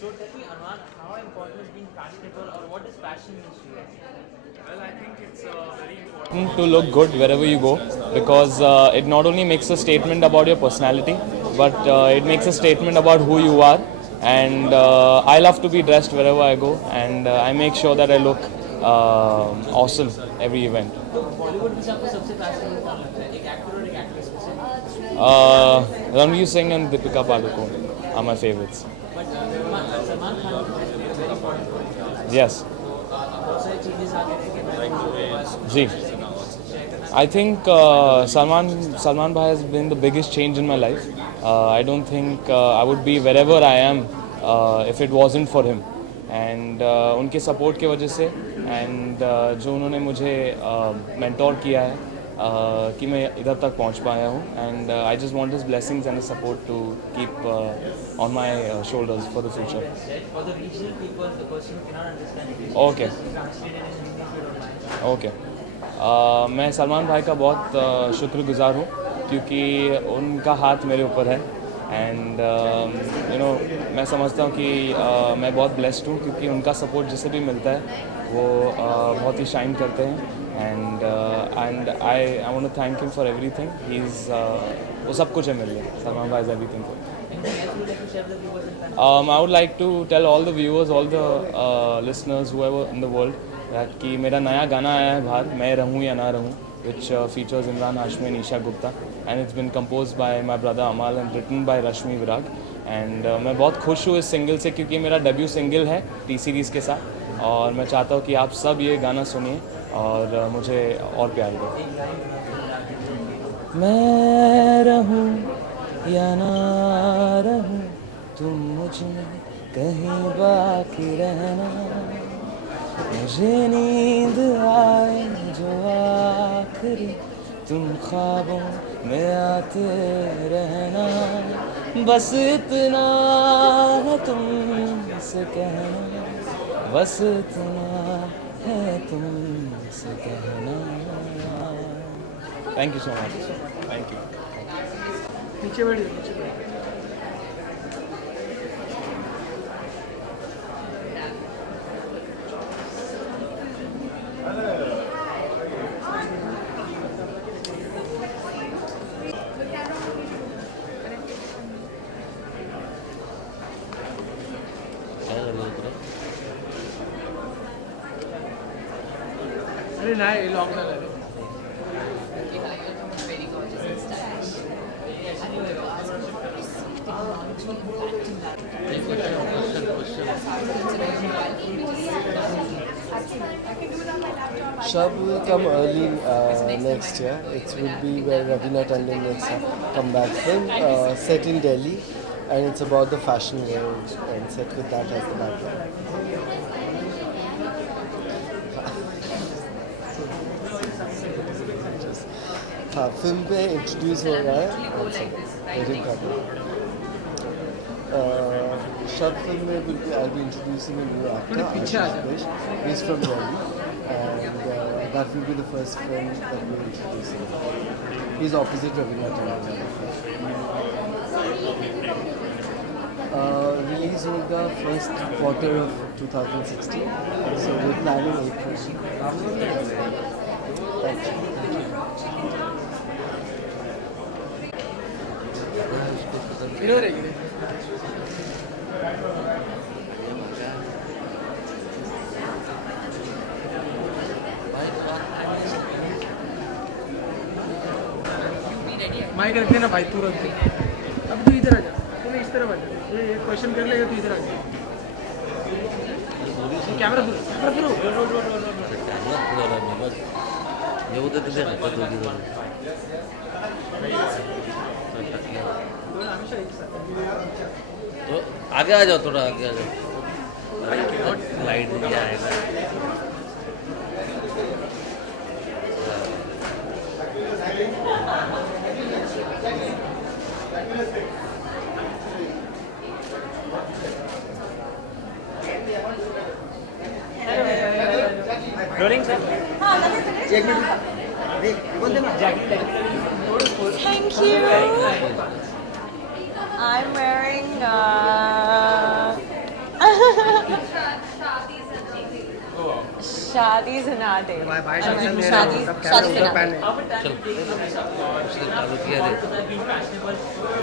So tell me, Arman, how important is being fashionable, or what does fashion mean to you? Well, I think it's very important to look good wherever you go because it not only makes a statement about your personality, but it makes a statement about who you are. And I love to be dressed wherever I go, and I make sure that I look awesome every event. तो बॉलीवुड में से आपको सबसे fashionable कौन लगता है, एक actor और एक एक्ट्रेस में से? Ranveer Singh and Deepika Padukone are my favorites. But Salman Khan की वेरी इंपॉर्टेंट, Yes. बहुत सारी चीज़ें आ गई कि मैं जी. I think Salman Bhai has been the biggest change in my life. I don't think I would be wherever I am if it wasn't for him. And उनके support की वजह से and जो उन्होंने मुझे mentor किया है कि मैं इधर तक पहुंच पाया हूँ. And I just want his blessings and his support to keep on my shoulders for the future. for the regional people, the person who cannot understand English, Okay. just translate it in Hindi if you don't mind. Okay. मैं सलमान भाई का बहुत शुक्रगुजार हूँ क्योंकि उनका हाथ मेरे ऊपर है. एंड मैं समझता हूँ कि मैं बहुत ब्लेस्ड हूँ क्योंकि उनका सपोर्ट जिसे भी मिलता है वो बहुत ही शाइन करते हैं. And I want to thank him for everything. He is वो सब कुछ है मेरे लिए. सलमान भाई is everything for. Anything else you would like to share with the viewers and fans? I would like to tell all the viewers, all the listeners, whoever in the world, that कि मेरा नया गाना आया है बाहर, मैं रहूँ या ना रहूँ, which features Imran Hashmi and Isha Gupta, and it's been composed by my brother Amal and written by Rashmi Virag. And मैं बहुत खुश हूँ इस सिंगल से क्योंकि मेरा डेब्यू सिंगल है टी सीरीज़ के साथ, और मैं चाहता हूँ कि आप सब ये गाना सुनिए और मुझे और प्यार दें. मैं रहूँ या ना रहूँ, तुम मुझ में कहीं बाकी रहना. मुझे नींद आए जो आखिरी, तुम ख्वाबों में आते रहना. बस इतना है तुमसे कहना, बस इतना है तुमसे कहना. Thank you so much. Thank you. नीचे बैठ जाओ, नीचे बैठ जाओ. अरे नाही लॉक झालं रे. Shab will come early next year. It will be where Ravina Tandon makes a comeback film set in Delhi, and it's about the fashion world and set with that as the background. हाँ, film पे introduce हो रहा है. Short film में बिल्कुल I be introducing a new actor Ashish. He is from Delhi and that will be the first film that we're introducing. He's opposite Ravina Tandon. Release होगा first quarter of 2016. So we're planning April. Thank you. इधर है इकडे. Mic रख देना भाई, तू रख दे. अब तू इधर आ जा, तू इस तरफ आ जा. ये क्वेश्चन कर लेगा, तू इधर आ जा. कैमरा फिरो. तो आगे आ जाओ, थोड़ा आगे आ जाओ. लाइट दिया है ना. Rolling, sir. एक minute. Thank you. I'm wearing शादी सुना दे भाई साहब चल रहे शादी हैं सब शादी कैमरा सुना पैन दे है How would that चल be taken as उसने चालू किया दे being fashionable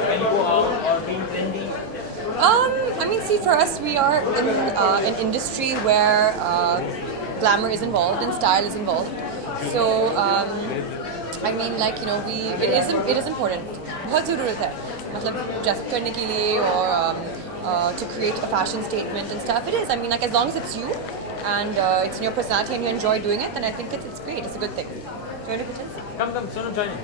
when you go out or being trendy? I mean, see, for us, we are in an industry where glamour is involved and style is involved. So, I mean, like, you know, it is important. बहुत ज़रूरत है मतलब dress करने के लिए or to create a fashion statement and stuff. It is. I mean, like, as long as it's you and it's in your personality and you enjoy doing it, then I think it's great. It's a good thing. Do you want to pretend? Come, Sonam, join in.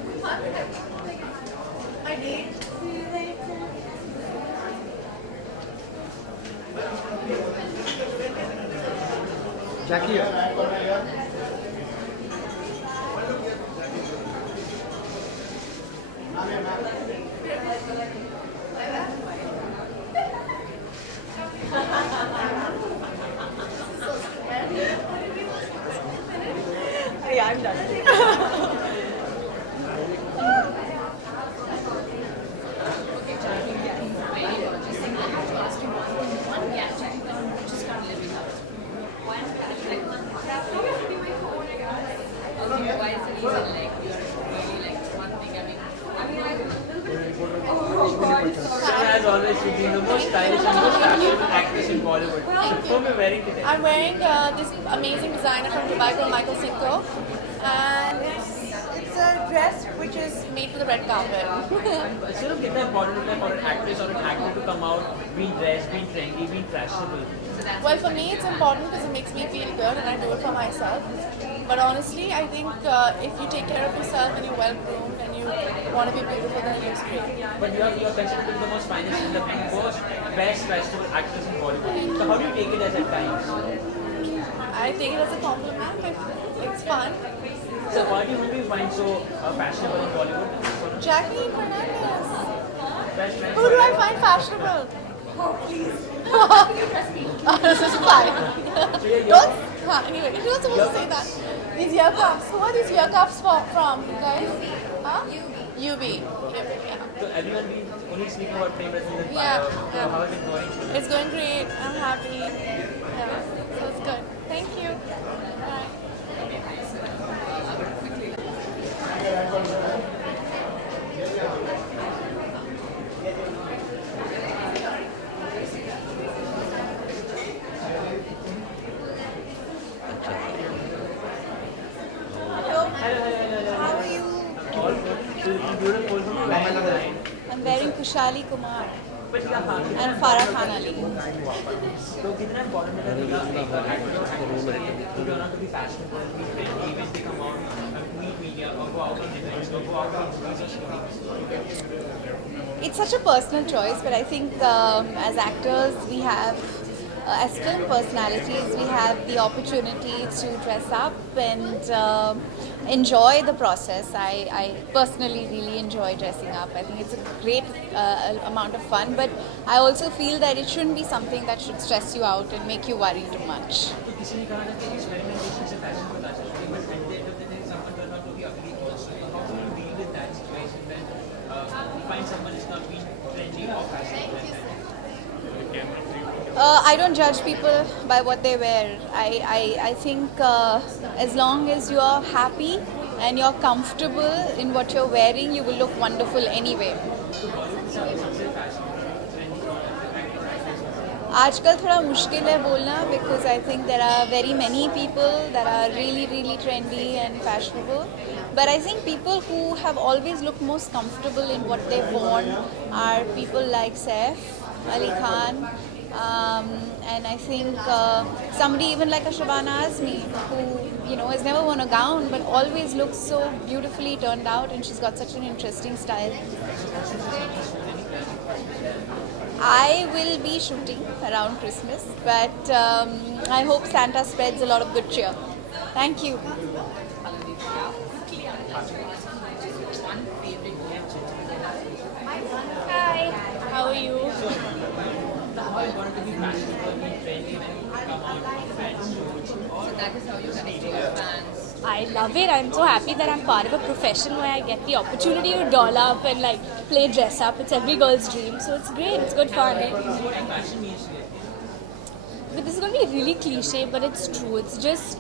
Jackie Yeah, I'm done. Sana has always been the most stylish and most fashionable actress in Bollywood. So whom are you wearing today? I'm wearing this amazing designer from Dubai called Michael Cinco, and it's a dress which is made for the red carpet. Sonam, कितना important है for an actress or an actor to come out, being dressed, being trendy, being fashionable? Well, for me, it's important because it makes me feel good, and I do it for myself. But honestly, I think if you take care of yourself and you're well groomed and you want to be beautiful, then it looks great. But you're considered to be the most finest and the most best fashionable actress in Bollywood. So how do you take it as at times? I take it as a compliment. It's fun. So who do you find so fashionable in Bollywood? Sonam? Jackie Fernandez. Best friend? Who do I find fashionable? Oh, please. This is fine. Don't. Anyway, you're not supposed to say that. These ear cuffs. Who are these ear cuffs from, you guys? Huh? UB. Yeah. So everyone been only speaking about Prem Rajan. Yeah, So yeah. how is it going? It's going great. I'm happy. Yeah. So it's good. Thank you. Bye. How are you? All beautiful. Who are you wearing tonight? I'm wearing Kushali Kumar But yeah, हाँ, and Farah Khan Ali. तो कितना important है कि एक actor or actress के लिए to be to be fashionable, be trendy, when they come out, meet media, or go out on events, or go out on movies or shootings. It's such a personal choice, but I think as actors, we have, as film personalities, we have the opportunity to dress up and enjoy the process. I personally really enjoy dressing up. I think it's a great amount of fun, but I also feel that it shouldn't be something that should stress you out and make you worry too much. तो किसी ने कहा था कि experimentation से fashion को ला सकते हैं, but when they someone turn out to be ugly also. So how do you deal with that situation when you find someone is not being trendy or fashionable? I don't judge people by what they wear. I think as long as you're happy and you're comfortable in what you're wearing, you will look wonderful anyway. आजकल थोड़ा मुश्किल है बोलना because I think there are very many people that are really trendy and fashionable. But I think people who have always looked most comfortable in what they've worn are people like Saif Ali Khan. And I think somebody even like a Shabana Azmi, who has never worn a gown but always looks so beautifully turned out, and she's got such an interesting style. I will be shooting around Christmas, but I hope Santa spreads a lot of good cheer. Thank you. Hi. How are you? How important to be fashionable, be trendy when you come out on events, shoots? I love it. I'm so happy that I'm part of a profession where I get the opportunity to doll up and like play dress up. It's every girl's dream. So it's great. It's good fun. Fashion means but this is going to be really cliche, but it's true. It's just,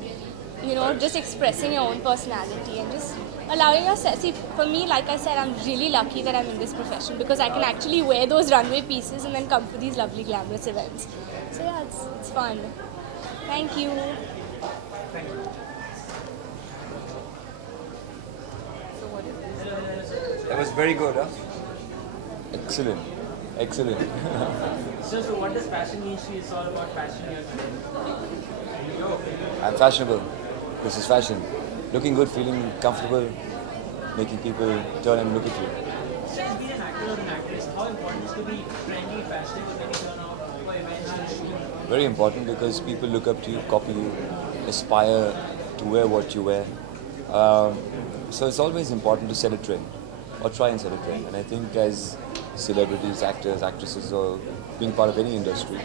you know, just expressing your own personality and just allowing yourself. See, for me, like I said, I'm really lucky that I'm in this profession because I can actually wear those runway pieces and then come for these lovely glamorous events. So yeah, it's fun. Thank you. That was very good, huh? Excellent. Excellent. So what does fashion mean to you? It's all about fashion here today. I'm fashionable. This is fashion. Looking good, feeling comfortable, making people turn and look at you. So to be an actor or an actress, how important is to be trendy, fashionable when you turn out for events and shooting? Very important because people look up to you, copy you, aspire to wear what you wear. So it's always important to set a trend or try and set a trend. And I think as celebrities, actors, actresses, or being part of any industry,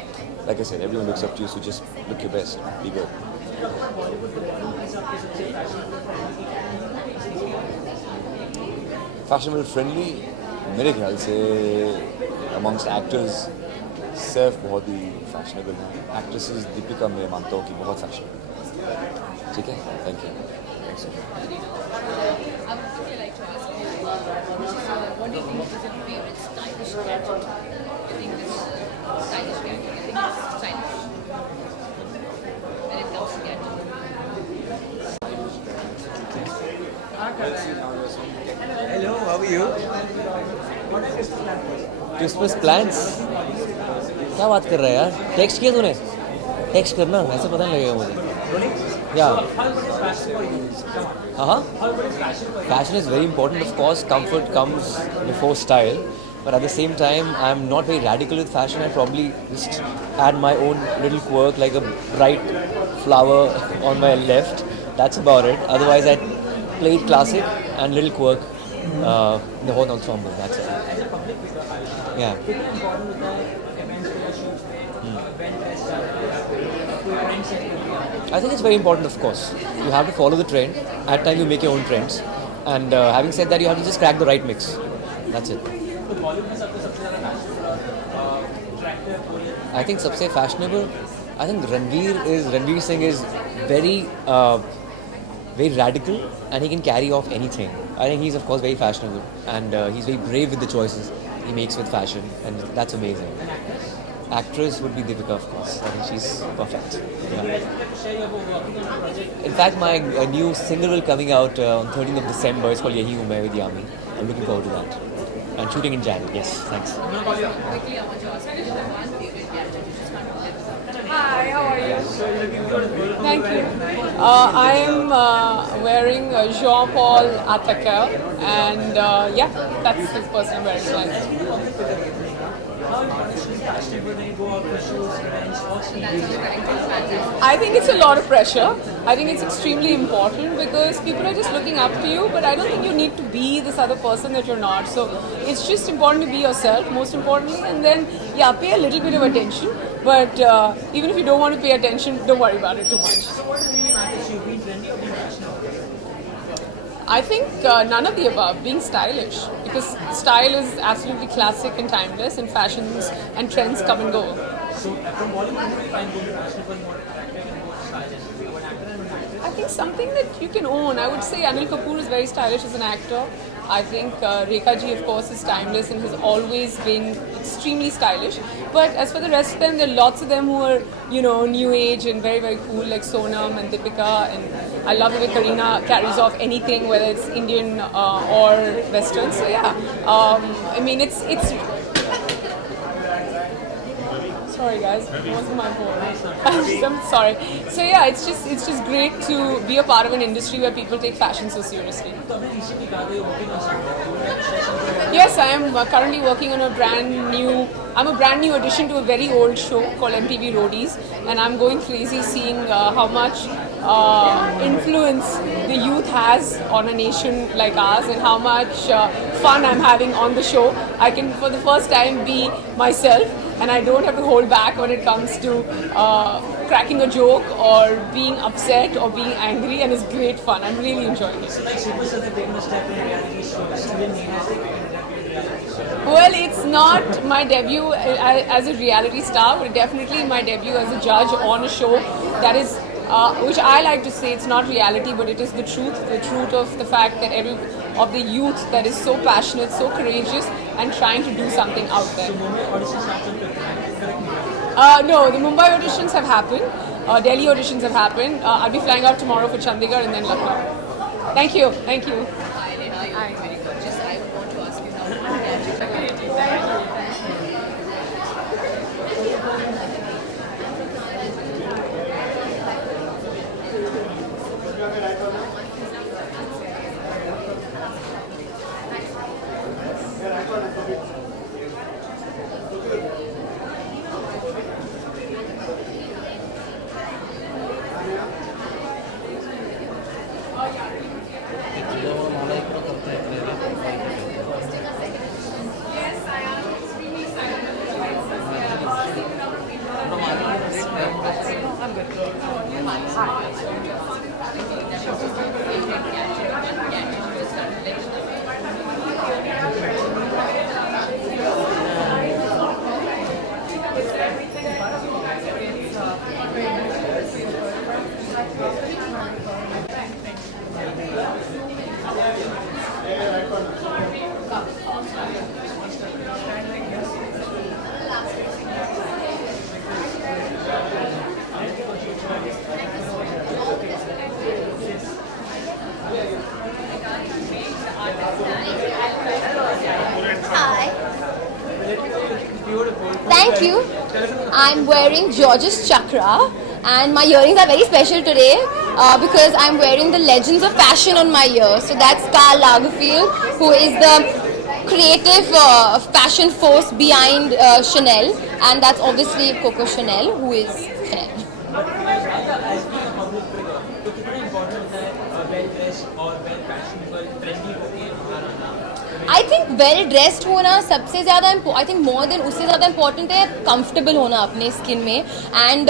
like I said, everyone looks up to you, so just look your best, be good. Fashionable friendly मेरे ख्याल से amongst actors सिर्फ बहुत ही fashionable हैं. Actresses Deepika मैं मानता हूँ कि बहुत फैशनेबल है. ठीक है, thank you. Thanks so much. What do you think is your favorite stylish gadget? You think this stylish gadget? You think it's stylish when it comes to gadgets? Hello, how are you? What are Christmas plans? Christmas plans? क्या बात कर रहा है यार? Text किया तूने? Text करना, ऐसे पता नहीं लगेगा मुझे. Yeah. How important is fashion for you? Come on. Uh-huh. How important is fashion for you? Fashion is very important, of course. Comfort comes before style. But at the same time, I'm not very radical with fashion. I probably just add my own little quirk, like a bright flower on my left. That's about it. Otherwise, I play it classic and little quirk in the whole ensemble. That's it. As a public figure, Yeah. very important with the events for your shoots, when dressed up, trends and I think it's very important, of course. You have to follow the trend. At times, you make your own trends. And having said that, you have to just crack the right mix. That's it. तो बॉलीवुड में सबसे ज़्यादा fashionable I think सबसे fashionable. I think Ranveer Singh is very radical, and he can carry off anything. I think he's of course very fashionable, and he's very brave with the choices he makes with fashion, and that's amazing. Actress would be Deepika, of course. I think she's perfect. Yeah. In fact, my new single will coming out on 13th of December. It's called Yahi Hu Main with Yami. I'm looking forward to that. And shooting in Jan. Yes, thanks. Quickly, I want to ask you, one favorite gadget you just can't live without? Hi, how are you? Thank you. I am wearing Jean Paul Ataka, and yeah, that's the person I'm wearing tonight. I think it's a lot of pressure. I think it's extremely important because people are just looking up to you, but I don't think you need to be this other person that you're not. So it's just important to be yourself, most importantly, and then, yeah, pay a little bit of attention. But even if you don't want to pay attention, don't worry about it too much. I think none of the above, being stylish, because style is absolutely classic and timeless, and fashions and trends come and go. So from Bollywood, you find more fashionable, more attractive, and more stylish. An actor and an actress. I think something that you can own. I would say Anil Kapoor is very stylish as an actor. I think Rekha ji, of course, is timeless and has always been extremely stylish. But as for the rest of them, there are lots of them who are, you know, new age and very, very cool, like Sonam and Deepika. And I love the way Kareena carries off anything, whether it's Indian or Western. So yeah, I mean, it's. Sorry guys, it wasn't my fault. I'm sorry. So yeah, it's just great to be a part of an industry where people take fashion so seriously. Yes, I am currently working on I'm a brand new addition to a very old show called MTV Roadies, and I'm going crazy seeing how much influence the youth has on a nation like ours, and how much fun I'm having on the show. I can, for the first time, be myself. and I don't have to hold back when it comes to cracking a joke or being upset or being angry, and it's great fun. I'm really enjoying it. Like Super Star, they must step in a reality show. Like Julian Maine has taken a reality show. Well, it's not my debut as a reality star, but definitely my debut as a judge on a show that is, which I like to say, it's not reality, but it is the truth of the fact that every of the youth that is so passionate, so courageous, and trying to do something out there. No, the Mumbai auditions have happened. Delhi auditions have happened. I'll be flying out tomorrow for Chandigarh and then Lucknow. Thank you. Thank you. Thank you. I'm wearing George's Chakra, and my earrings are very special today because I'm wearing the Legends of Fashion on my ear. So that's Karl Lagerfeld, who is the creative fashion force behind Chanel, and that's obviously Coco Chanel, who is Chanel. I think well dressed होना सबसे ज़्यादा I think more than उससे ज़्यादा important है comfortable होना अपने skin में, and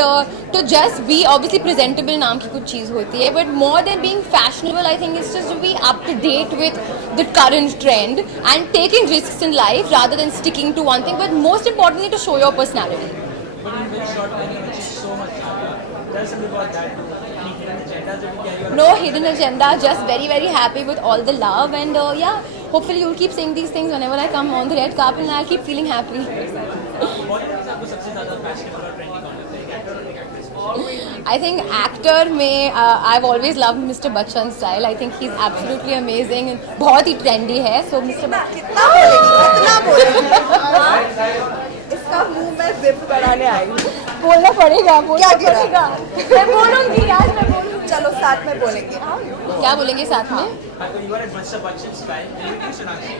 to just be obviously presentable नाम की कुछ चीज़ होती है, but more than being fashionable I think it's just to be up to date with the current trend and taking risks in life rather than sticking to one thing, but most importantly to show your personality. But in very short time you achieved so much. Tell us about that. Any hidden agendas that you carry on? No hidden agenda, just very happy with all the love, and yeah, hopefully you'll keep saying these things whenever I come on the red carpet and I'll keep feeling happy. I think actor में I've always loved Mr. Bachchan's style. I think he's absolutely amazing and बहुत ही trendy है. So Mr. कितना बोलेंगे इसका मुंह में zip कराने आई बोलना पड़ेगा क्या गिरा मैं बोलूँगी आज मैं बोलूँगी चलो साथ में बोलेंगे क्या बोलेंगे साथ में You are at Mr. Bachchan's style.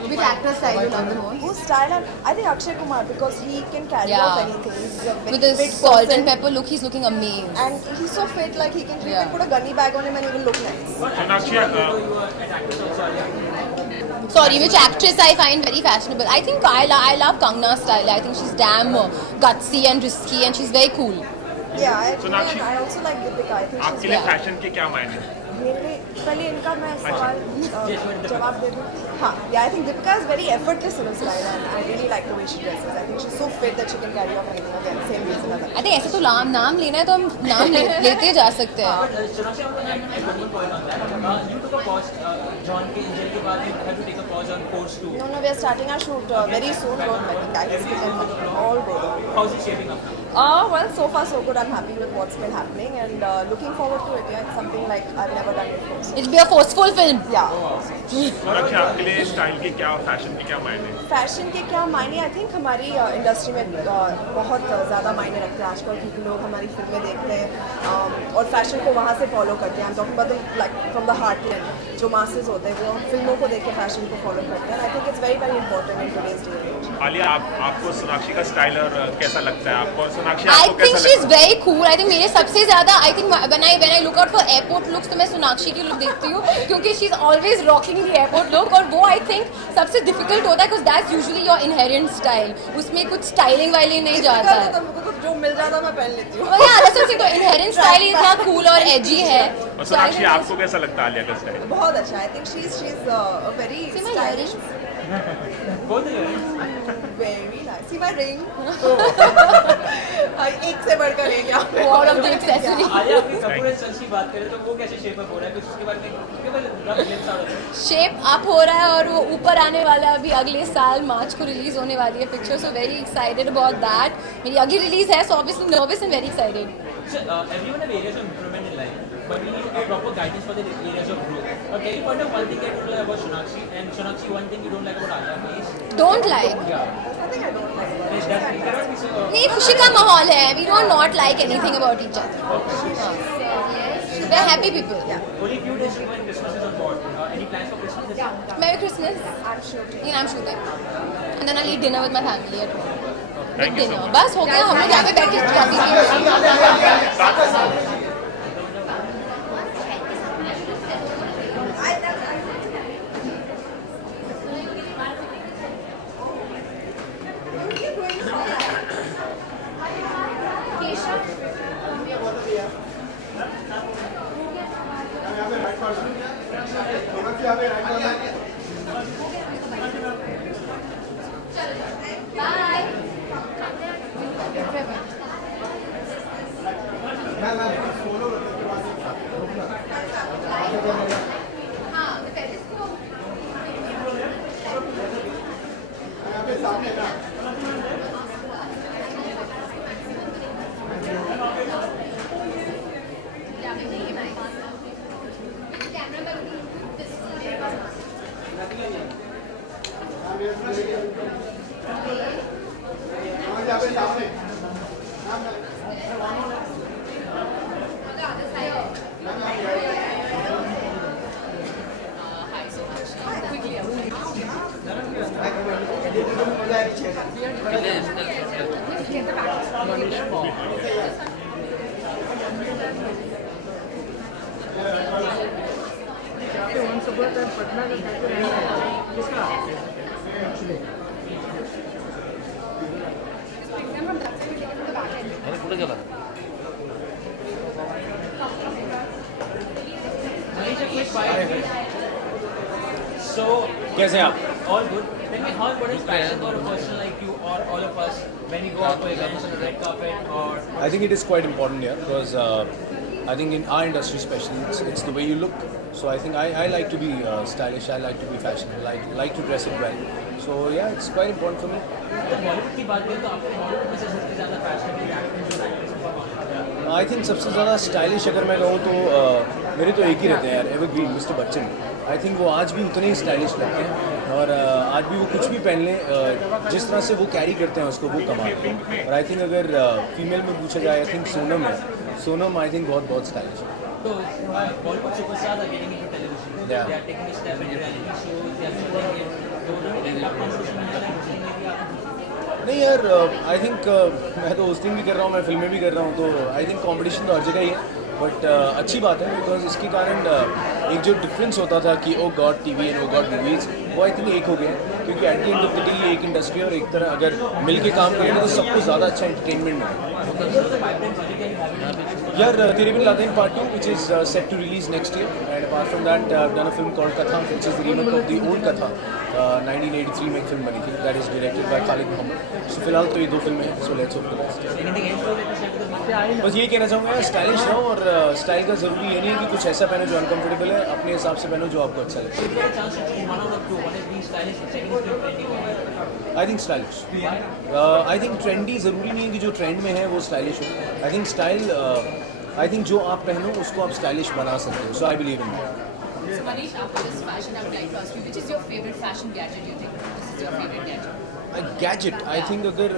Which actor style you love the most? Whose style? I think Akshay Kumar, because he can carry off anything. He's a very with his fit salt person. and pepper look, he's looking amazing. And he's so fit, like he can, you can put a gunny bag on him and he will look nice. Sorry, which actress I find very fashionable? I think I love Kangna's style. I think she's damn gutsy and risky, and she's very cool. Yeah, I also like Deepika. I think आपके लिए fashion के क्या मायने? मेरे पहले इनका मैं सवाल जवाब दे दूँ. हाँ, yeah, I think Deepika is very effortless in her style, and I really like the way she dresses. I think she's so fit that she can carry off anything. Again, same reason as I think ऐसे तो नाम लेना है तो हम नाम लेते जा सकते हैं. You took a pause. John के injury के बाद you had to take a pause on course 2. No, we are starting our shoot very soon. Don't worry, guys. All good. How's it shaping up? Well, so far so good. I'm happy with what's been happening and looking forward to it. Yeah, it's something like I've never done before. So. It'll be a forceful film. Yeah. अच्छा आपके लिए style के क्या fashion के क्या मायने? Fashion के क्या मायने? आई थिंक हमारी इंडस्ट्री में बहुत ज़्यादा मायने रखते हैं आजकल, क्योंकि लोग हमारी फिल्में देखते हैं और फैशन को वहाँ से फॉलो करते हैं. Talking about like from the heart जो मासेस होते हैं वो फिल्मों को देख के फैशन को फॉलो करते हैं. I think it's very important in today's day and age. Alia आपको सोनाक्षी का स्टाइल और कैसा लगता है? आपको सोनाक्षी I आपको think कैसा she's लगता है? very cool. I think मेरे सबसे ज़्यादा I think when I look out for airport looks तो मैं सोनाक्षी की look देखती हूँ क्योंकि she's always rocking the airport look, और वो I think सबसे difficult होता है because that's usually your inherent style. उसमें कुछ styling वाइलिंग नहीं जाता है. तो जो मिल जाता मैं पहन लेती हूँ. Oh yeah, that's what तो inherent style ही इतना cool और edgy है. और सोनाक्षी आपको कैसा लगता है आलिया का स्टाइल? बहुत अच्छा. I think she's a very stylish. Very nice. See my ring. एक से बढ़कर एक यहाँ पे. All of the accessories. Alia अपनी कपूर एंड सन्स की बात करें तो वो कैसे शेप अप हो रहा है, कुछ उसके बारे में उसके बारे में रफ ग्लिम्स आ रहा है. शेप अप हो रहा है और वो ऊपर आने वाला है. अभी अगले साल मार्च को रिलीज होने वाली है picture, so very excited about that. मेरी अगली रिलीज है, so obviously nervous and very excited. Everyone have areas of improvement in life, but we need a proper guidance for the areas of growth. Can you point out one thing that you don't like about Sonakshi, and Sonakshi one thing you don't like about Alia, please? Don't like. Yeah. I think I don't like. नहीं, खुशी का माहौल है. We don't not like anything about each other. We're happy people. Only few days when Christmas is on board. Any plans for Christmas this year? Merry Christmas. I'm shooting. I'm shooting. And then I'll eat dinner with my family at home. Thank you so dinner. much. बस हो गया. हम लोग यहाँ पे बैठ के coffee P. कुठे गेला? So, कैसे आप? all good. Tell me how important is fashion for a person like you or all of us when we go out for events on the red carpet or? I think it is quite important here because I think in our industry especially, it's the way you look. So I think I like to be stylish, I like to be fashionable, I like to dress it well. So yeah, it's quite important for me. तो बॉलीवुड की बात करें तो आपको बॉलीवुड में से सबसे ज़्यादा फैशनेबल एक्टर्स और एक्ट्रेस कौन है? आई थिंक सबसे ज़्यादा स्टाइलिश अगर मैं कहूँ तो मेरे तो एक ही रहते हैं यार, evergreen mister Bachchan. I think वो आज भी उतने ही स्टाइलिश लगते हैं और आज भी वो कुछ भी पहन लें, जिस तरह से वो कैरी करते हैं उसको वो कमाल हैं. और आई थिंक अगर फीमेल में पूछा जाए आई थिंक सोनम है. सोनम आई थिंक बहुत स्टाइलिश है. तो Bollywood superstars are getting into television, they are taking a step in reality shows, they are shooting it. तो उन्होंने अपना सोशल मीडिया नहीं यार, आई थिंक मैं तो होस्टिंग भी कर रहा हूँ, मैं फिल्में भी कर रहा हूँ, तो आई थिंक कंपटीशन तो हर जगह ही है. बट अच्छी बात है बिकॉज इसके कारण एक जो डिफरेंस होता था कि O God TV and O God movies, वो आई थिंक एक हो गया है. क्योंकि at the end of the day ये एक इंडस्ट्री है और एक तरह अगर मिल के काम करें तो सबको ज़्यादा अच्छा एंटरटेनमेंट है. यार तेरे bin Laden Part 2 which is set to release next year, and apart from that I've done a film called Katha which is the remake of the old Katha. 1983 में एक फिल्म बनी थी, that is directed by Khalid Mohammed. So फिलहाल तो ये दो फिल्में हैं, so let's hope for the best. बस यही कहना चाहूँगा यार, स्टाइलिश रहो और स्टाइल का ज़रूरी ये नहीं है कि कुछ ऐसा पहनो जो अनकम्फर्टेबल है, अपने हिसाब से पहनो जो आपको अच्छा लगे. I think stylish. I think trendy ज़रूरी नहीं है कि जो ट्रेंड में है वो स्टाइलिश हो. I think style I think जो आप पहनो उसको आप स्टाइलिश बना सकते हो. So I believe in that. So Manish, after this fashion, I would like to ask you, which is your favorite fashion gadget? You think this is your favorite gadget? A gadget, I think अगर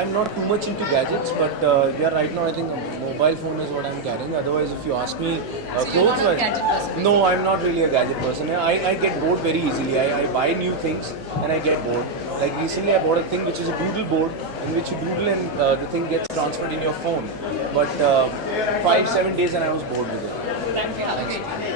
I'm not too much into gadgets, but yeah, right now I think a mobile phone is what I'm carrying. Otherwise, if you ask me, clothes wise, no, I'm not really a gadget person. I get bored very easily. I buy new things and I get bored. Like recently, I bought a thing which is a doodle board, in which you doodle and the thing gets transferred in your phone. But 5-7 days and I was bored with it. Thank you. Have a great day.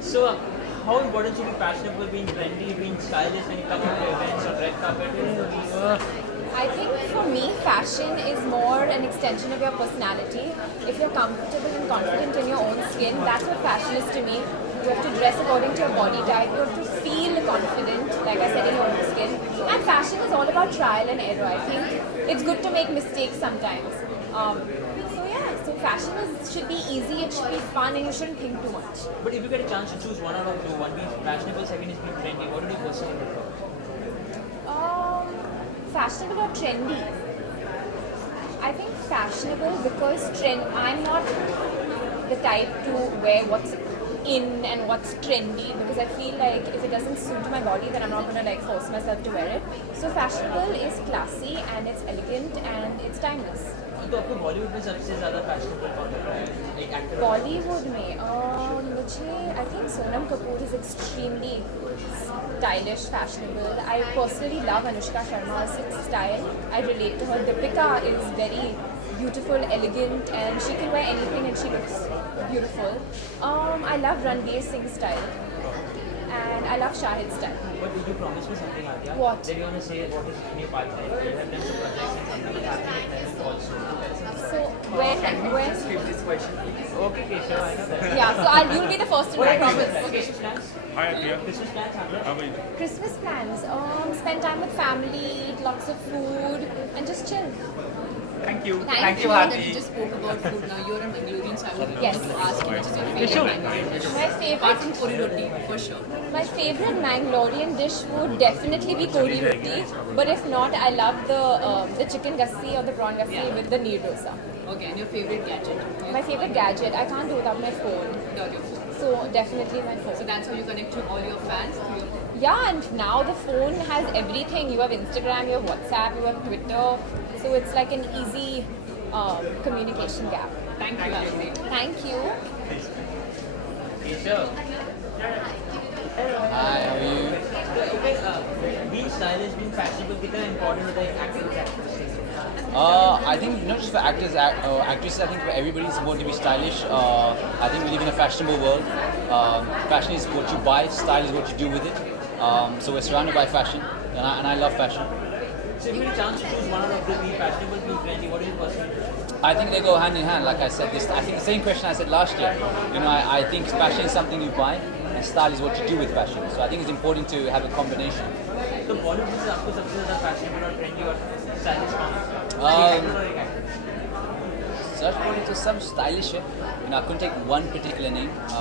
So, how important should be fashionable, being trendy, being stylish when you come to events or red carpet? I think for me, fashion is more an extension of your personality. If you're comfortable and confident in your own skin, that's what fashion is to me. You have to dress according to your body type. You have to feel confident, like I said, in your own skin. And fashion is all about trial and error. I think it's good to make mistakes sometimes. So fashion should be easy, it should be fun, and you shouldn't think too much. But if you get a chance to choose one out of two, one being fashionable, second is being trendy, what would you personally prefer? Fashionable or trendy? I think fashionable because I'm not the type to wear what's in and what's trendy, because I feel like if it doesn't suit my body, then I'm not going to like force myself to wear it. So fashionable is classy and it's elegant and it's timeless. तो आपको बॉलीवुड में सबसे ज़्यादा fashionable कौन लग रहा है एक एक्टर बॉलीवुड में मुझे आई think Sonam Kapoor is extremely stylish, fashionable. I personally love Anushka Sharma's style. I relate to her. Deepika is very beautiful, elegant, and she can wear anything and she looks beautiful. I love Ranveer Singh's style. And I love Shahid's style. But did you promise me something, Adya? What? That you want to say what is in your pipeline? You have done some projects and something is happening with them also. So when? Skip this question, please. Okay, Keshav, I know that. Yeah, so you'll be the first to promise. Okay, Christmas plans? Hi, Adya. Christmas plans, Adya? How are you? Christmas plans. Spend time with family, eat lots of food, and just chill. Thank you. Thank you, That you just spoke about food. Now you're a Mangalorean, so I would Yes. like to ask you which is your favorite Mangalorean dish. My favorite. Apart from kori roti, for sure. My favorite Mangalorean dish would definitely be kori roti, but if not, I love the chicken gassi or the prawn gassi with the neer dosa. Okay, and your favorite gadget? My favorite gadget, I can't do without my phone. Without your phone. So definitely my phone. So that's how you connect to all your fans through your phone. Yeah, and now the phone has everything. You have Instagram, you have WhatsApp, you have Twitter. So it's like an easy communication gap. Thank you, Aditi. Thank you. Keshav. Hi, how are you? Okay, being stylish, being fashionable, कितना important होता है actors actresses? I think not just for actors, actresses. I think for everybody it's important to be stylish. I think we live in a fashionable world. Fashion is what you buy. Style is what you do with it. So we're surrounded by fashion, and I love fashion. So if you had a chance to choose one out of the being fashionable, being trendy, what do you personally prefer? I think they go hand in hand. Like I said, I think the same question I said last year. You know, I think fashion is something you buy, and style is what you do with fashion. So I think it's important to have a combination. तो बॉलीवुड से आपको सबसे ज़्यादा fashionable और trendy और stylish कौन है? Search for it to some stylish. You know, I couldn't take one particular name. I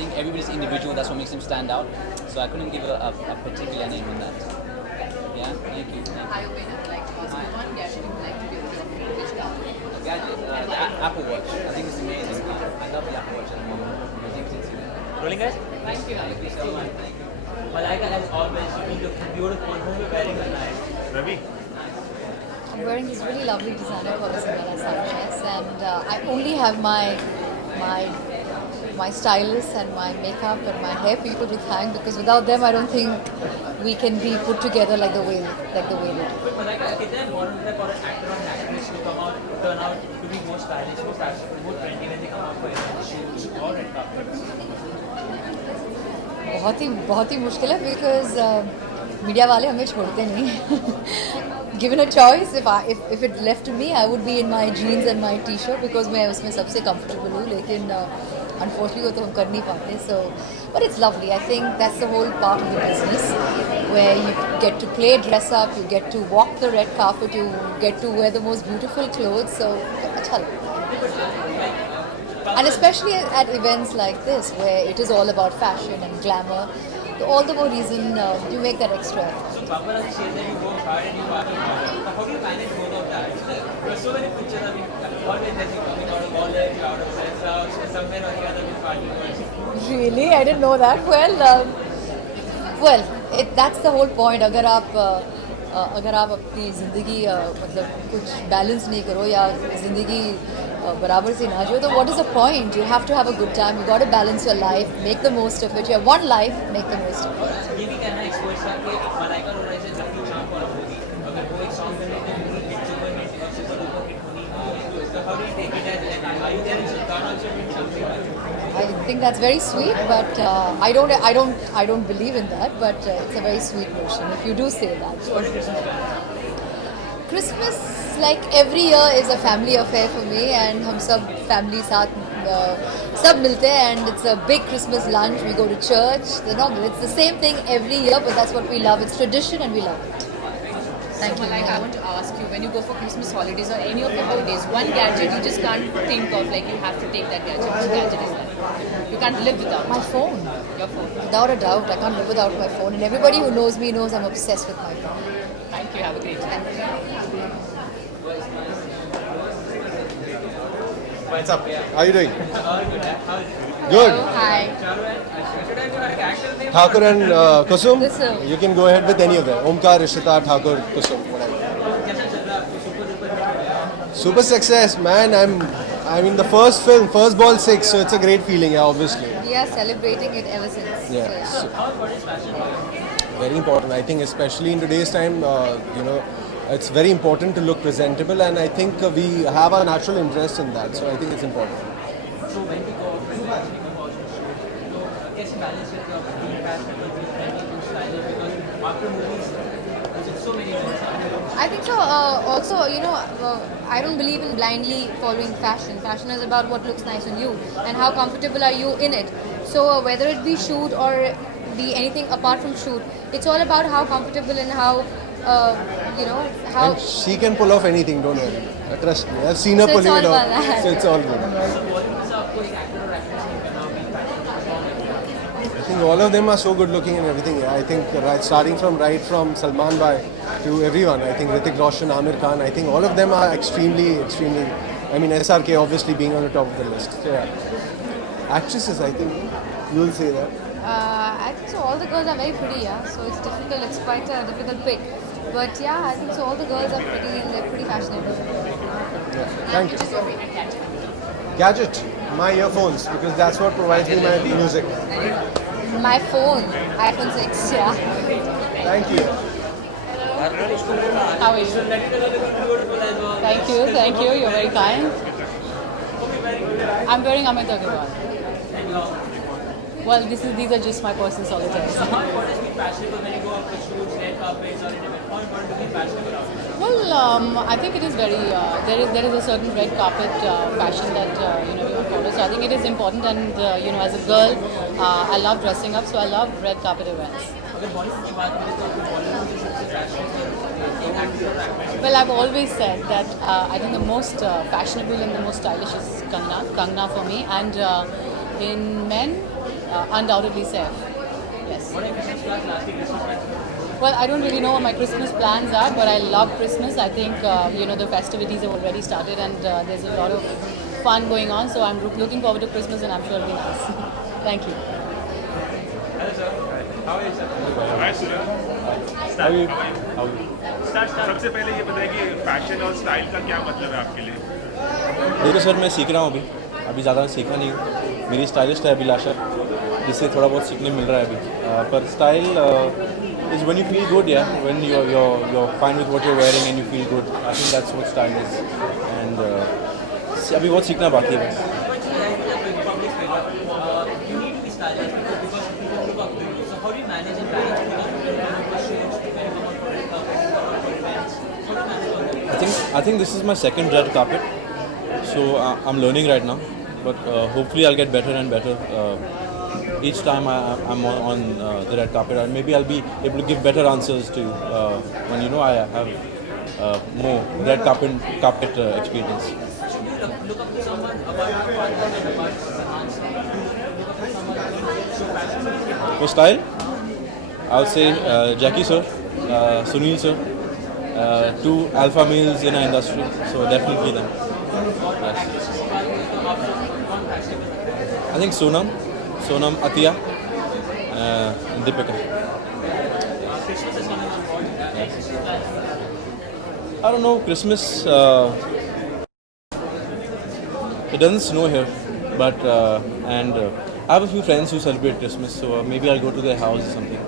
think everybody's individual. That's what makes them stand out. So I couldn't give a particular name on that. Yeah, thank you. Hi, Opena. I'd like to ask you one gadget you would like to be able to afford. Which gadget? A gadget, the Apple Watch. I think it's amazing. I love the Apple Watch at the moment. I think it's Rolling guys? Thank you. Thank you so much. Thank you. Malaika, as always, you look beautiful. Who are you wearing tonight? Ravi? I'm wearing this really lovely designer called Isabella Sanchez, and I only have my stylist and my makeup and my hair people to thank, because without them I don't think we can be put together like the way they do. But Malaika, कितना important है for an actor or an actress to turn out to be more stylish, more fashionable, more trendy when they come out for shoots or red carpets? बहुत ही मुश्किल है, because media वाले हमें छोड़ते नहीं. Given a choice, if it left to me, I would be in my jeans and my t-shirt, because मैं उसमें सबसे comfortable हूँ, लेकिन unfortunately वो तो हम कर नहीं पाते. So, but it's lovely. I think that's the whole part of the business, where you get to play dress up, you get to walk the red carpet, you get to wear the most beautiful clothes. So अच्छा लगता है. And especially at events like this, where it is all about fashion and glamour, so all the more reason you make that extra effort. So paparazzi says that you work hard and you work hard. How do you manage both of that? There are so many pictures of you always as you coming out of all that, you out of sense, somewhere or the other with party. Really? I didn't know that. Well, that's the whole point. अगर आप अपनी ज़िंदगी मतलब कुछ balance नहीं करो या ज़िंदगी बराबर से ना जो, तो what is the point? You have to have a good time. You got to balance your life, make the most of it. You have one life, make the most of it. ये भी कहना export था कि मलाइका अरोड़ा से lucky charm follow होगी. अगर वो एक सॉन्ग करें तो पूरी हिट सुपर हिट और सुपर डुपर हिट होनी. So how do you take it as? Are you there in Sultana I think that's very sweet, but I don't believe in that. But it's a very sweet notion if you do say that. Christmas, like every year, is a family affair for me, and हम सब family साथ सब मिलते हैं, and it's a big Christmas lunch. We go to church. It's the same thing every year, but that's what we love. It's tradition, and we love it. Thank you. Like, I want to ask you, when you go for Christmas holidays or any of the holidays, one gadget you just can't think of, like you have to take that gadget. Which gadget is that? You can't live without my phone. Your phone. Without a doubt, I can't live without my phone. And everybody who knows me knows I'm obsessed with my phone. Thank you. Have a great day. What's up? How are you doing? Good. Hi. Thakur and Kusum? Kusum. You can go ahead with any of them. Omkar, Ishita, Thakur, Kusum, whatever. Super success, man. I'm in the first film, first ball 6, so it's a great feeling, yeah, obviously. We are celebrating it ever since. Yeah. Very important. I think especially in today's time, it's very important to look presentable, and I think we have a natural interest in that, so I think it's important. So when we go कैसे balance with your being passionate or being friendly to style, because after movies there's so many things. I think so. Also, I don't believe in blindly following fashion. Fashion is about what looks nice on you and how comfortable are you in it. So whether it be shoot or be anything apart from shoot, it's all about how comfortable and how how. And she can pull off anything, don't worry. Trust me. I've seen her So it's pulling it all off. about that. So it's all good. I think all of them are so good looking and everything. Yeah. I think starting from Salman Bhai to everyone. I think Hrithik Roshan, Amir Khan. I think all of them are extremely. I mean, SRK obviously being on the top of the list. So yeah. Actresses, I think you'll say that. I think so. All the girls are very pretty, yeah. So it's difficult. It's quite a difficult pick. But yeah, I think so. All the girls are pretty and they're pretty fashionable. Yeah. Thank you. Gadget, my earphones, because that's what provides me my music. My phone, iPhone 6, yeah. Thank you. How are you? Thank you. You're very kind. I'm wearing Amit Agarwal. Well, these are just my personal solitaires. What has been fashionable when you go out for shoots, red carpets, or anything? How important to be fashionable about? Well, I think it is very. There is a certain red carpet fashion that you follow. So I think it is important, and as a girl, I love dressing up. So I love red carpet events. Well, I've always said that I think the most fashionable and the most stylish is Kangna for me, and in men, undoubtedly Saif. Yes. Well, I don't really know what my Christmas plans are, but I love Christmas. I think the festivities have already started, and there's a lot of fun going on. So I'm looking forward to Christmas, and I'm sure it'll be nice. Thank you. Hello sir. How are you sir? Hi Surya. सबसे पहले ये बताइए कि fashion और style का क्या मतलब है आपके लिए? देखो सर, मैं सीख रहा हूँ अभी ज़्यादा सीखा नहीं हूँ. मेरी स्टाइलिस्ट है अभिलाषा, जिससे थोड़ा बहुत सीखने मिल रहा है अभी. पर style is when you feel good, yeah. When you're fine with what you're wearing and you feel good. I think that's what style is. And अभी बहुत सीखना बाकी है. You need to be stylish because people look up to you. So how do you manage and balance I think this is my second red carpet, so I'm learning right now. But hopefully I'll get better and better. Each time I'm on the red carpet, and maybe I'll be able to give better answers to you when I have more red carpet experience. Look up to someone For style, I'll say Jackie sir, Sunil sir, two alpha males in our industry, so definitely them. Yes. I think Sonam, Atiya, Deepika. I don't know, Christmas, it doesn't snow here, but and I have a few friends who celebrate Christmas, so maybe I'll go to their house or something.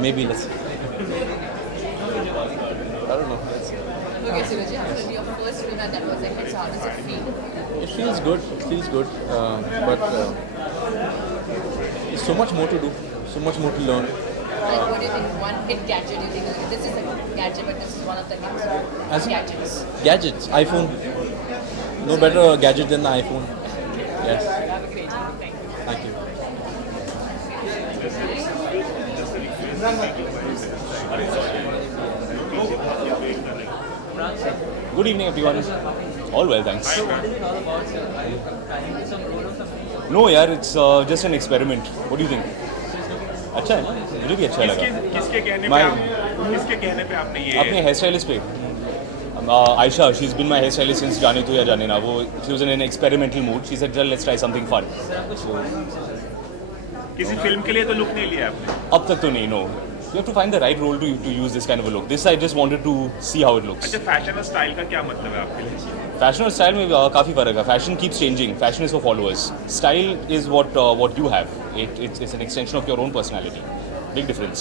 Maybe, let's see. I don't know. Okay, Suraj, after your first film, and that was like, so how does it feel? It feels good. It feels good. But there's so much more to do. So much more to learn. Like, what do you think? One hit gadget you think? Okay, this is a gadget, but this is one of the hits. As in- Gadgets. Gadgets. iPhone. No better gadget than the iPhone. Yes. Thank you. Good evening, everyone. All well, thanks. So what is it all about, sir? Are you planning to some role or something? No, यार, it's just an experiment. What do you think? अच्छा है ना? मुझे भी अच्छा लगा. किसके कहने पे My- किसके कहने पे आपने ये अपने हेयर स्टाइलिस्ट पे Aisha, she's been my hairstylist since जाने तो या जाने ना. वो she was in an experimental mood. She said, let's try something fun. किसी फिल्म के लिए तो लुक नहीं लिया आपने? अब तक तो नहीं, no. You have to find the right role to use this kind of a look. This I just wanted to see how it looks. अच्छा, फैशन और स्टाइल का क्या मतलब है आपके लिए? फैशन और स्टाइल में काफ़ी फ़र्क है. Fashion keeps changing. Fashion is for followers. Style is what you have. It's an extension of your own personality. Big difference.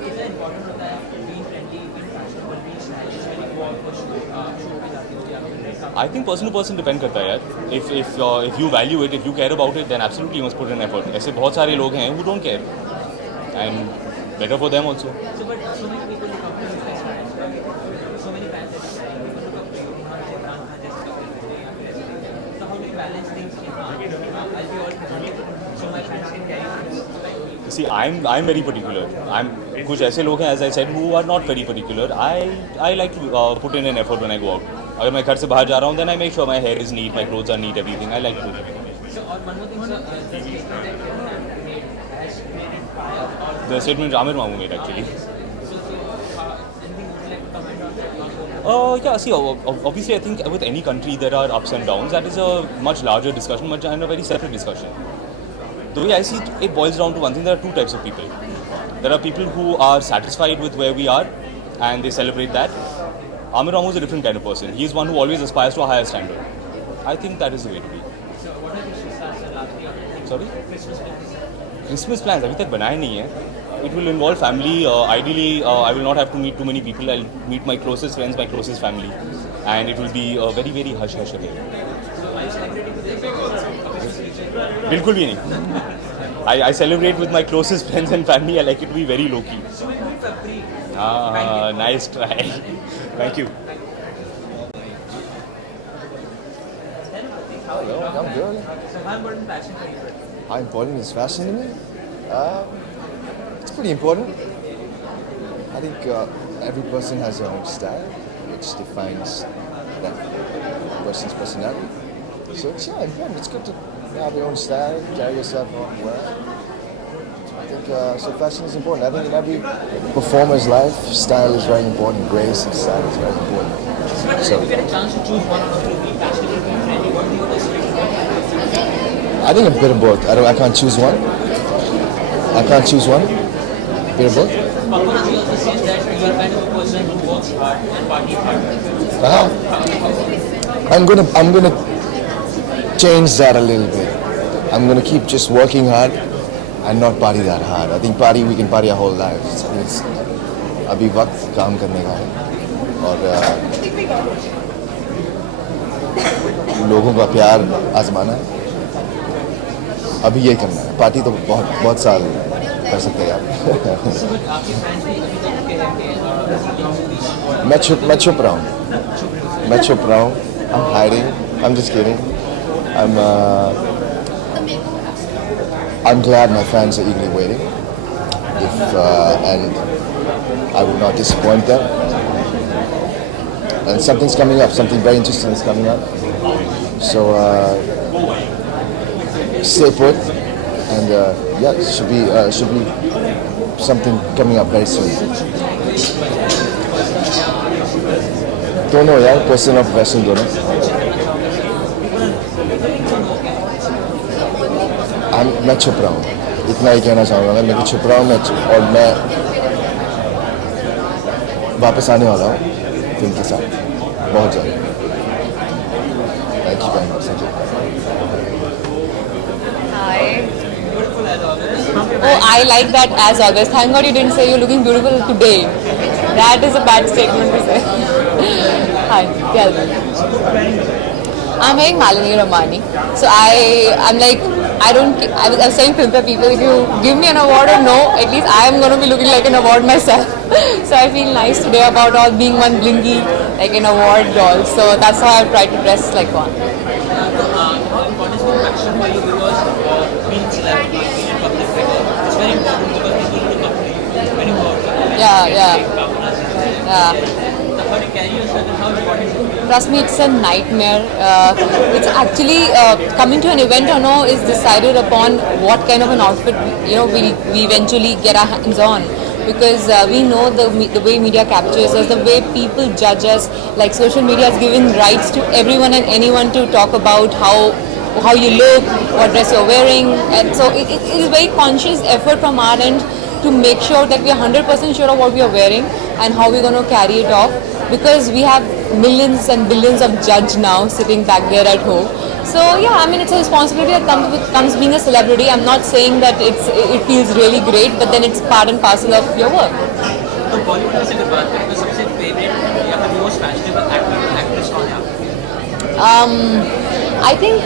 कितना इम्पोर्टेंट होता है being trendy, being fashionable, being stylish when you go out for show पे जाते हो या फिर I think person to person depend करता है यार. If you value it, if you care about it, then absolutely you must put in effort. ऐसे बहुत सारे लोग हैं who don't care, and better for them also. So, but so many people look up to you guys, right? So many fans that people look up to you. Imran Khan जैसे करते हैं या फिर ऐसे. So how do you balance things? I'll be all so my fans can carry on. See, I'm very particular. कुछ ऐसे लोग हैं, as I said, who are not very particular. I like to put in an effort when I go out. अगर मैं घर से बाहर जा रहा हूँ, then I make sure my hair is neat, my clothes are neat, everything. I like to. So, or one more thing, sir, the statement that Kevin Hart made has made inspired. The statement Amir Mamu made actually. So, anything would you like to comment on that? Yeah, see, obviously I think with any country there are ups and downs. That is a much larger discussion, and a very separate discussion. The way I see it, it boils down to one thing. There are two types of people. There are people who are satisfied with where we are and they celebrate that. Amir Mamu is a different kind of person. He is one who always aspires to a higher standard. I think that is the way to be. So, what are Christmas plans last year? Sorry? Christmas plans. Christmas plans अभी तक बनाए नहीं है. It will involve family. Ideally, I will not have to meet too many people. I'll meet my closest friends, my closest family, and it will be very, very hush hush affair. So, are you celebrating with this? बिल्कुल भी नहीं. I celebrate with my closest friends and family. I like it to be very low key. So, we do it for free. Nice try. Thank you. Hello, I'm good. So, how important fashion for you? How important is fashion to me? It's pretty important. I think every person has their own style, which defines that person's personality. So it's important. It's good to have your own style, carry yourself on well. I think so. Fashion is important. I think in every performer's life, style is very important. Grace and style is very important. But So if you get a chance to choose one or two, be fashionable, be trendy, what do you want? I think a bit of both. I can't choose one. I can't choose one. Bit of both. Paparazzi also says that you are kind of a person who works hard and parties hard. I'm gonna change that a little bit. I'm gonna keep just working hard and not party that hard. I think we can party our whole lives. अभी वक्त काम करने का है और लोगों का प्यार आजमाना है. अभी ये करना है. पार्टी तो बहुत साल कर सकते हैं यार. मैं छुप रहा हूँ. I'm hiding. I'm just kidding. I'm glad my fans are eagerly waiting. And I will not disappoint them. And something's coming up. Something very interesting is coming up. So stay put. And yeah, should be something coming up very soon. दोनों यार, person और professional दोनों. मैं छुप रहा हूँ, इतना ही कहना चाहूँगा मैं कि छुप रहा हूँ और मैं वापस आने वाला हूँ फिल्म के साथ बहुत जल्द. Thank you very much. Hi. Oh, I like that as August. Thank God you didn't say you're looking beautiful today. That is a bad statement to say. Hi, yeah. I'm wearing Malini Ramani. So I'm like, I was saying to the people, if you give me an award or no, at least I am going to be looking like an award myself. So I feel nice today about all being one blingy, like an award doll. So that's how I've tried to dress like one. How important is fashion for you? Because being celebrity, being a public figure, it's very important because people look up to you when you go out. Yeah. How do you carry yourself and how important is it? Trust me, it's a nightmare. It's actually coming to an event or no is decided upon what kind of an outfit we eventually get our hands on. Because we know the way media captures us, the way people judge us. Like social media has given rights to everyone and anyone to talk about how you look, what dress you're wearing, and so it is very conscious effort from our end to make sure that we are 100% sure of what we are wearing and how we're going to carry it off. Because we have millions and billions of judge now sitting back there at home. So yeah, I mean it's a responsibility that comes being a celebrity. I'm not saying that it feels really great, but then it's part and parcel of your work. तो बॉलीवुड में से अगर बात करें तो सबसे favourite या फिर मोस्ट फैशनेबल एक्टर एक्ट्रेस कौन है आपकी? I think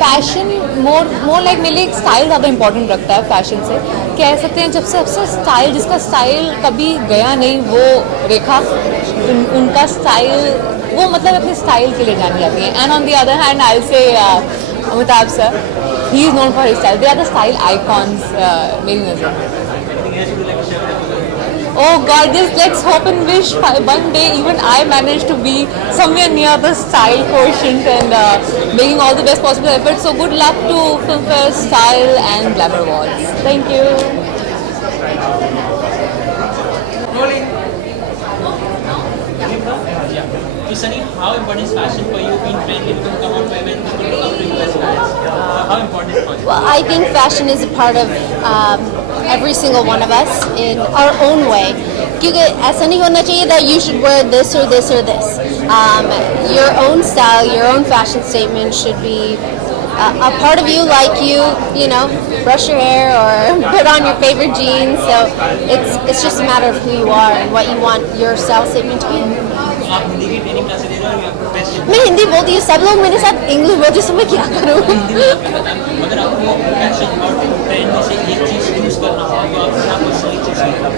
fashion more like मेरे लिए स्टाइल ज़्यादा इम्पोर्टेंट रखता है फैशन से. कह सकते हैं जब से सबसे स्टाइल जिसका स्टाइल कभी गया नहीं वो रेखा. उनका स्टाइल वो मतलब अपने स्टाइल के लिए जानी जाती है. And on the other hand I will say Amitabh sir, he is known for his style. They are the style icons मेरी नज़र. Oh God, just let's hope and wish one day even I manage to be somewhere near the style quotient and making all the best possible efforts. So good luck to Filmfare Style and Glamour Awards. Thank you. So Sunny, how important is fashion for you? Being trendy, people come out for events, people look up to you as guys. How important is it for you? Well, I think fashion is a part of every single one of us in our own way. क्योंकि ऐसा नहीं होना चाहिए that you should wear this or this or this. Your own style, your own fashion statement should be a part of you, like you know, brush your hair or put on your favorite jeans. So it's just a matter of who you are and what you want your style statement to be. आप हिंदी की training class दे रहे हो या professional? मैं हिंदी बोलती हूँ, सब लोग मेरे साथ इंग्लिश बोलते हैं, मैं क्या करूँ? अगर आपको फैशन और ट्रेंड में से एक चीज़ चूज करना हो तो आप क्या पर्सनली चूज करेंगे?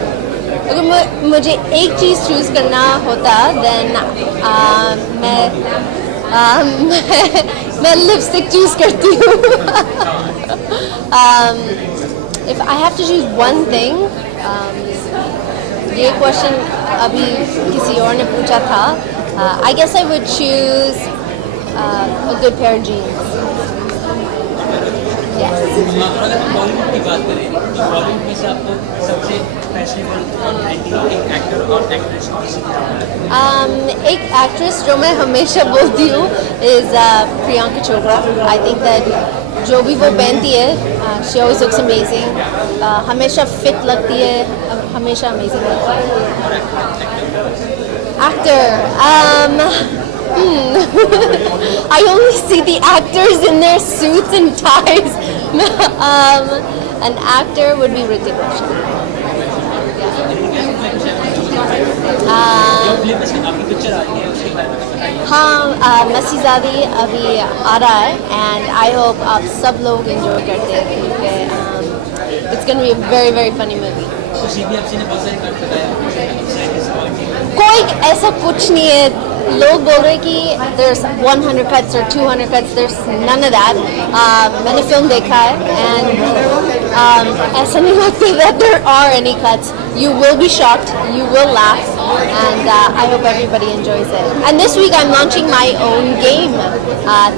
अगर मुझे एक चीज़ चूज करना होता देन मैं लिपस्टिक चूज करती हूँ. If I have to choose one thing, ये क्वेश्चन अभी किसी और ने पूछा था. I guess I would choose a good pair of jeans. Yes. अगर हम बॉलीवुड की बात करें तो बॉलीवुड में से आपको सबसे फैशनेबल और ट्रेंडी एक एक्टर और एक्ट्रेस कौन सी है? एक एक्ट्रेस जो मैं हमेशा बोलती हूँ is Priyanka Chopra. I think that जो भी वो पहनती है she always looks amazing. हमेशा fit लगती है, हमेशा amazing लगती है. Actor. I only see the actors in their suits and ties. An actor would be Hrithik Roshan. हाँ, मसीज़ादी अभी आ रहा है and I hope आप सब लोग enjoy करते हैं क्योंकि it's going to be a very very funny movie. तो CBFC ने बहुत सारे कट बताया. कोई ऐसा कुछ नहीं है. लोग बोल रहे कि there's 100 cuts or 200 cuts. There's none of that. मैंने फिल्म देखा है and ऐसा नहीं लगता that there are any cuts. You will be shocked, you will laugh, and I hope everybody enjoys it. And this week I'm launching my own game,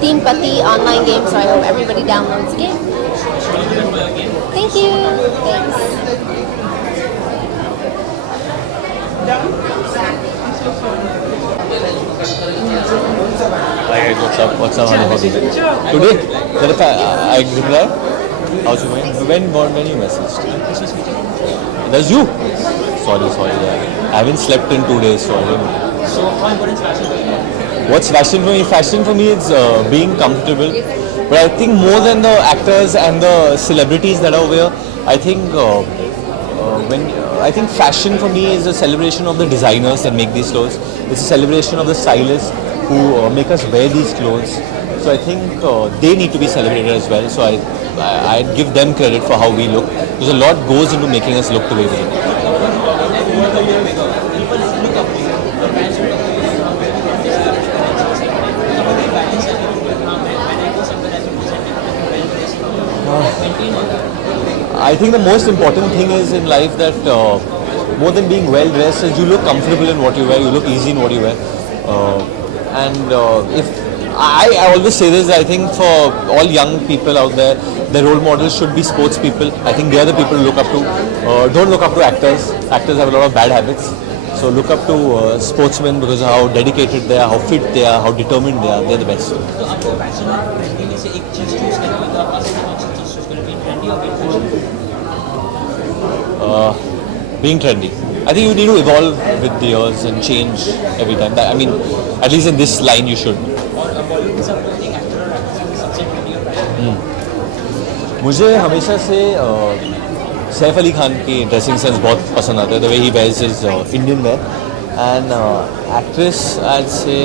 Teen Pati online game, so I hope everybody downloads the game. Thank you. Thanks. Hi guys, what's up? How is it? Today, I replied. How's it going? When you messaged? That's you? Sorry. Yeah. I haven't slept in 2 days, so I don't know. So how important is fashion for you? What's fashion for me? Fashion for me is being comfortable. But I think more than the actors and the celebrities that are over here, I think I think fashion for me is a celebration of the designers that make these clothes. It's a celebration of the stylists who make us wear these clothes. So I think they need to be celebrated as well. So I'd give them credit for how we look. Because a lot goes into making us look the way we look. I think the most important thing is in life that more than being well dressed is you look comfortable in what you wear, you look easy in what you wear. If I always say this, I think for all young people out there, their role models should be sports people. I think they are the people to look up to. Don't look up to actors. Actors have a lot of bad habits. So look up to sportsmen because of how dedicated they are, how fit they are, how determined they are. They're the best. Being trendy. I think you need to evolve with the years and change every time. I mean, at least in this line you should. मुझे हमेशा से सैफ अली खान की dressing sense बहुत पसंद आता है. The way he wears his Indian wear and actress आज से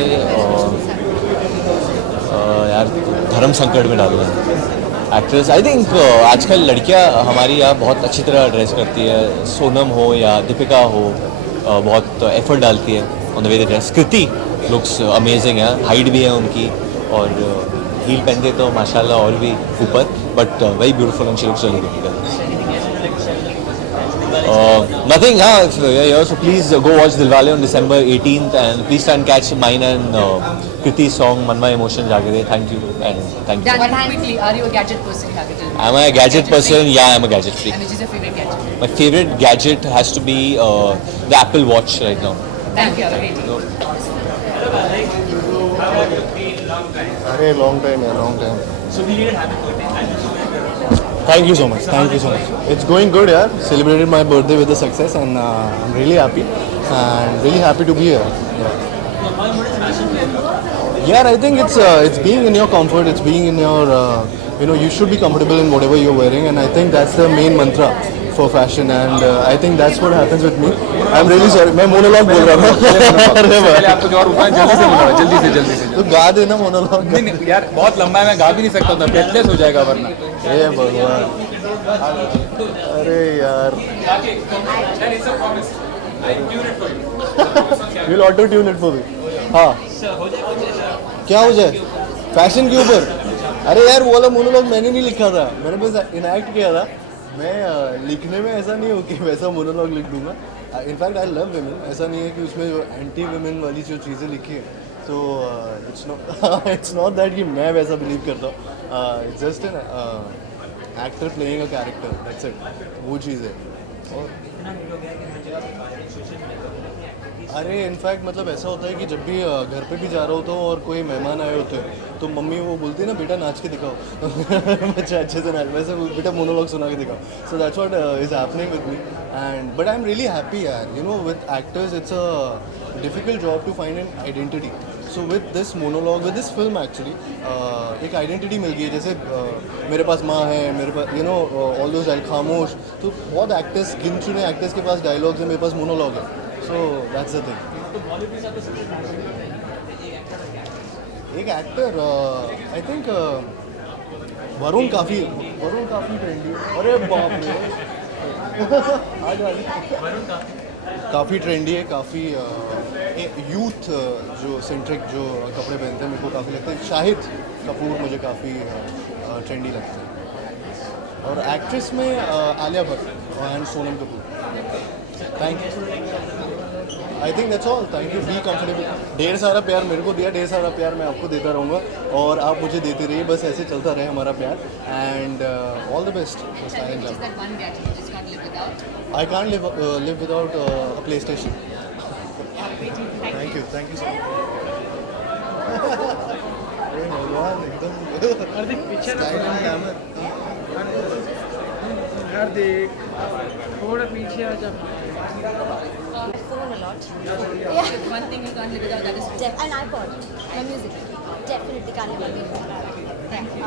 यार धर्म संकट में डाल रहे हैं. एक्ट्रेस आई थिंक आजकल लड़कियां हमारी यहाँ बहुत अच्छी तरह ड्रेस करती है. सोनम हो या दीपिका हो बहुत एफर्ट डालती है on the way the dress. Kriti looks amazing है, हाइट भी है उनकी और हील पहनते तो माशाल्लाह और भी ऊपर. But very beautiful and she looks really good. Nothing, so please go watch Dilwale on December 18th and please try and catch mine and Kriti's song Manma Emotion Jagade. Thank you and thank you. Dan, quickly, are you a gadget person, capital? Am I a gadget person? Yeah, I'm a gadget freak. And which is your favorite gadget? My favorite gadget has to be the Apple Watch right now. Thank you, have a great day. Long time. So we did happy birthday. Thank you so much. It's going good, yeah. Celebrated my birthday with a success, and I'm really happy and really happy to be here. Yeah, I think it's being in your comfort. It's being in your you should be comfortable in whatever you're wearing, and I think that's the main mantra for fashion, and I think that's what happens with me. I'm really sorry. मैं monologue बोल रहा हूँ. पहले आपको जो और रुकना जल्दी से बोला, जल्दी से. तो गा देना monologue. नहीं यार बहुत लंबा है, मैं गा भी नहीं सकता था, ब्रेथलेस हो जाएगा वरना. हे भगवान. अरे यार. You'll auto tune it for me. हाँ. क्या हो जाए? फैशन के ऊपर. अरे यार वो वाला मोनोलॉग मैंने नहीं लिखा था, मैंने बस इनएक्ट किया था. मैं लिखने में ऐसा नहीं हो कि वैसा मोनोलॉग लिख दूंगा. In fact I love women. ऐसा नहीं है कि उसमें जो एंटी विमेन वाली जो चीज़ें लिखी है तो इट्स नॉट दैट कि मैं वैसा बिलीव करता हूँ. It's just an actor playing a character, that's it. वो चीज़ है. और अरे इनफैक्ट मतलब ऐसा होता है कि जब भी घर पे भी जा रहा होता हूँ और कोई मेहमान आए होते हैं तो मम्मी वो बोलती है ना बेटा नाच के दिखाओ. बच्चे अच्छे से नाच, वैसे बेटा मोनोलॉग सुना के दिखाओ. So that's what is happening with me and but I am really happy यार. With actors it's a difficult job to find an identity. So with this monologue, with this film actually एक identity मिल गई है. जैसे मेरे पास माँ है, मेरे पास ऑल दोस खामोश. तो बहुत एक्टर्स, गिन चुने एक्टर्स के पास डायलॉग्स है, मेरे पास मोनोलॉग है. So that's the thing. एक एक्टर आई थिंक वरुण काफ़ी ट्रेंडी. अरे बाप रे. काफ़ी ट्रेंडी है, काफ़ी यूथ जो सेंट्रिक जो कपड़े पहनते हैं मेरे को काफ़ी लगता है. शाहिद कपूर मुझे काफ़ी ट्रेंडी लगता है. और एक्ट्रेस में Alia Bhatt and Sonam Kapoor. Thank you. I think that's all. Thank you. Be comfortable. ढेर सारा प्यार मेरे को दिया, ढेर सारा प्यार मैं आपको देता रहूँगा और आप मुझे देते रहिए. बस ऐसे चलता रहे हमारा प्यार. And all the best. I can't live without a play station. Thank you so much. भगवान एकदम हार्दिक थोड़ा पीछे आ जा. Phone a lot. One thing you can't live without, that is An iPod. My music. Definitely can't live without it. Thank you.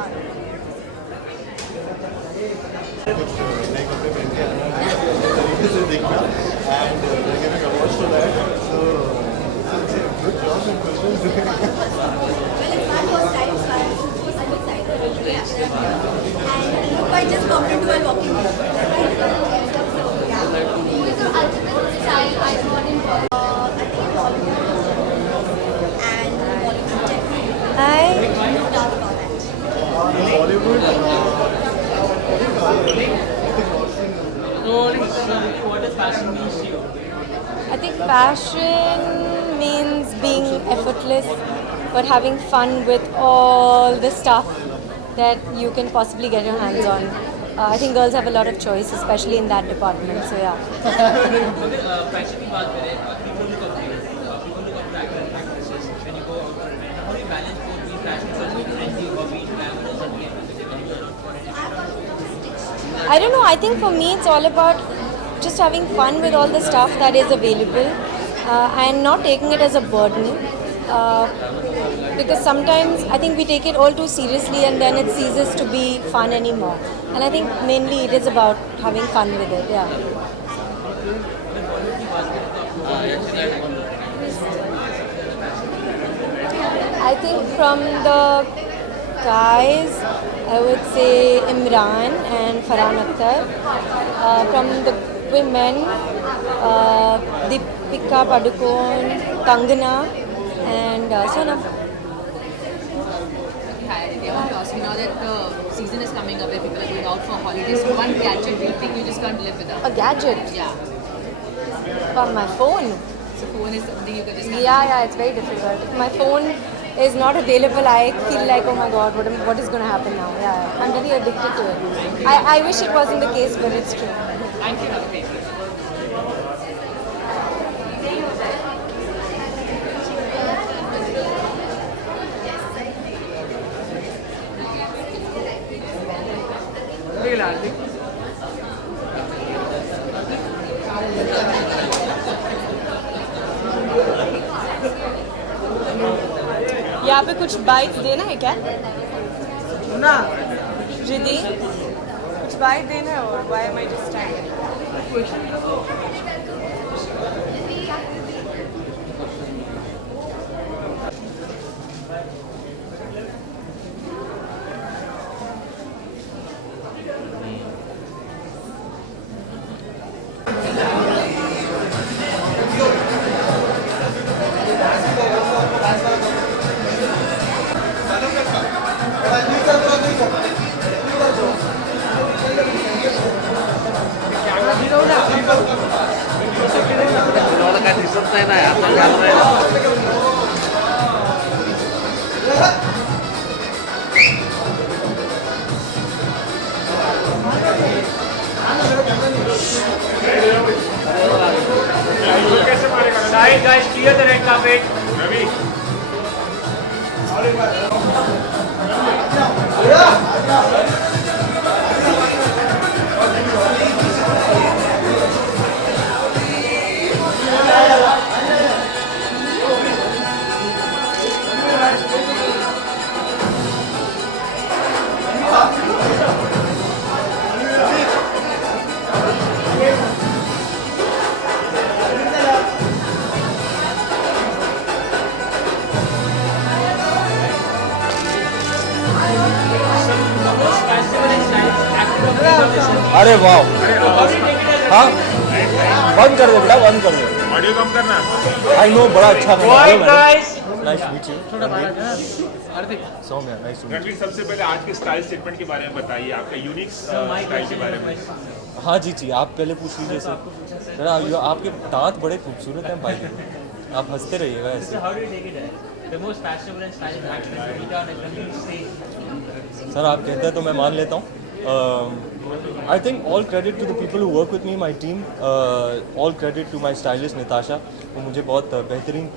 I just bumped into while walking. What does fashion mean to you? I think fashion means being effortless, but having fun with all the stuff that you can possibly get your hands on. I think girls have a lot of choice, especially in that department. So yeah. Fashion की बात करें, people look up to you. People look up to actresses when you go out for event. How do you balance both being fashion or being trendy or being glamorous and being I don't know. I think for me it's all about just having fun with all the stuff that is available and not taking it as a burden. Because sometimes I think we take it all too seriously and then it ceases to be fun anymore. And I think mainly it is about having fun with it. Yeah. I think from the guys, I would say Imran and Farhan Akhtar. From the women, Deepika Padukone, Kangana, and Sonam. Hi, I want to ask you now that the season is coming up where people are going out for holidays. One gadget do you think you just can't live without? A gadget? Yeah. From my phone. So phone is something you can just can't Yeah, it's very difficult. If my phone is not available, I feel like, oh my god, what is going to happen now? Yeah, I'm really addicted to it. I wish it wasn't the case, but it's true. Thank you. यहाँ पे कुछ bite देना है क्या? ना रिद्धि कुछ bite देना है और why am I just standing? Guys, clear the red carpet. Ravi. अरे वाह हाँ बंद कर दे बेटा बंद कर दे ऑडियो कम करना आई नो बड़ा अच्छा guys. Nice meet you Saumya nice to Ranveer सबसे पहले आज के स्टाइल स्टेटमेंट के बारे में बताइए आपका यूनिक स्टाइल के बारे में हाँ जी आप पहले पूछ लीजिए सर जरा आपके दांत बड़े खूबसूरत हैं भाई आप हंसते रहिएगा ऐसे सर आप कहते हैं तो मैं मान लेता हूँ I think all credit to the people who work with me, my team. All credit to my stylist Natasha, वो मुझे बहुत बेहतरीन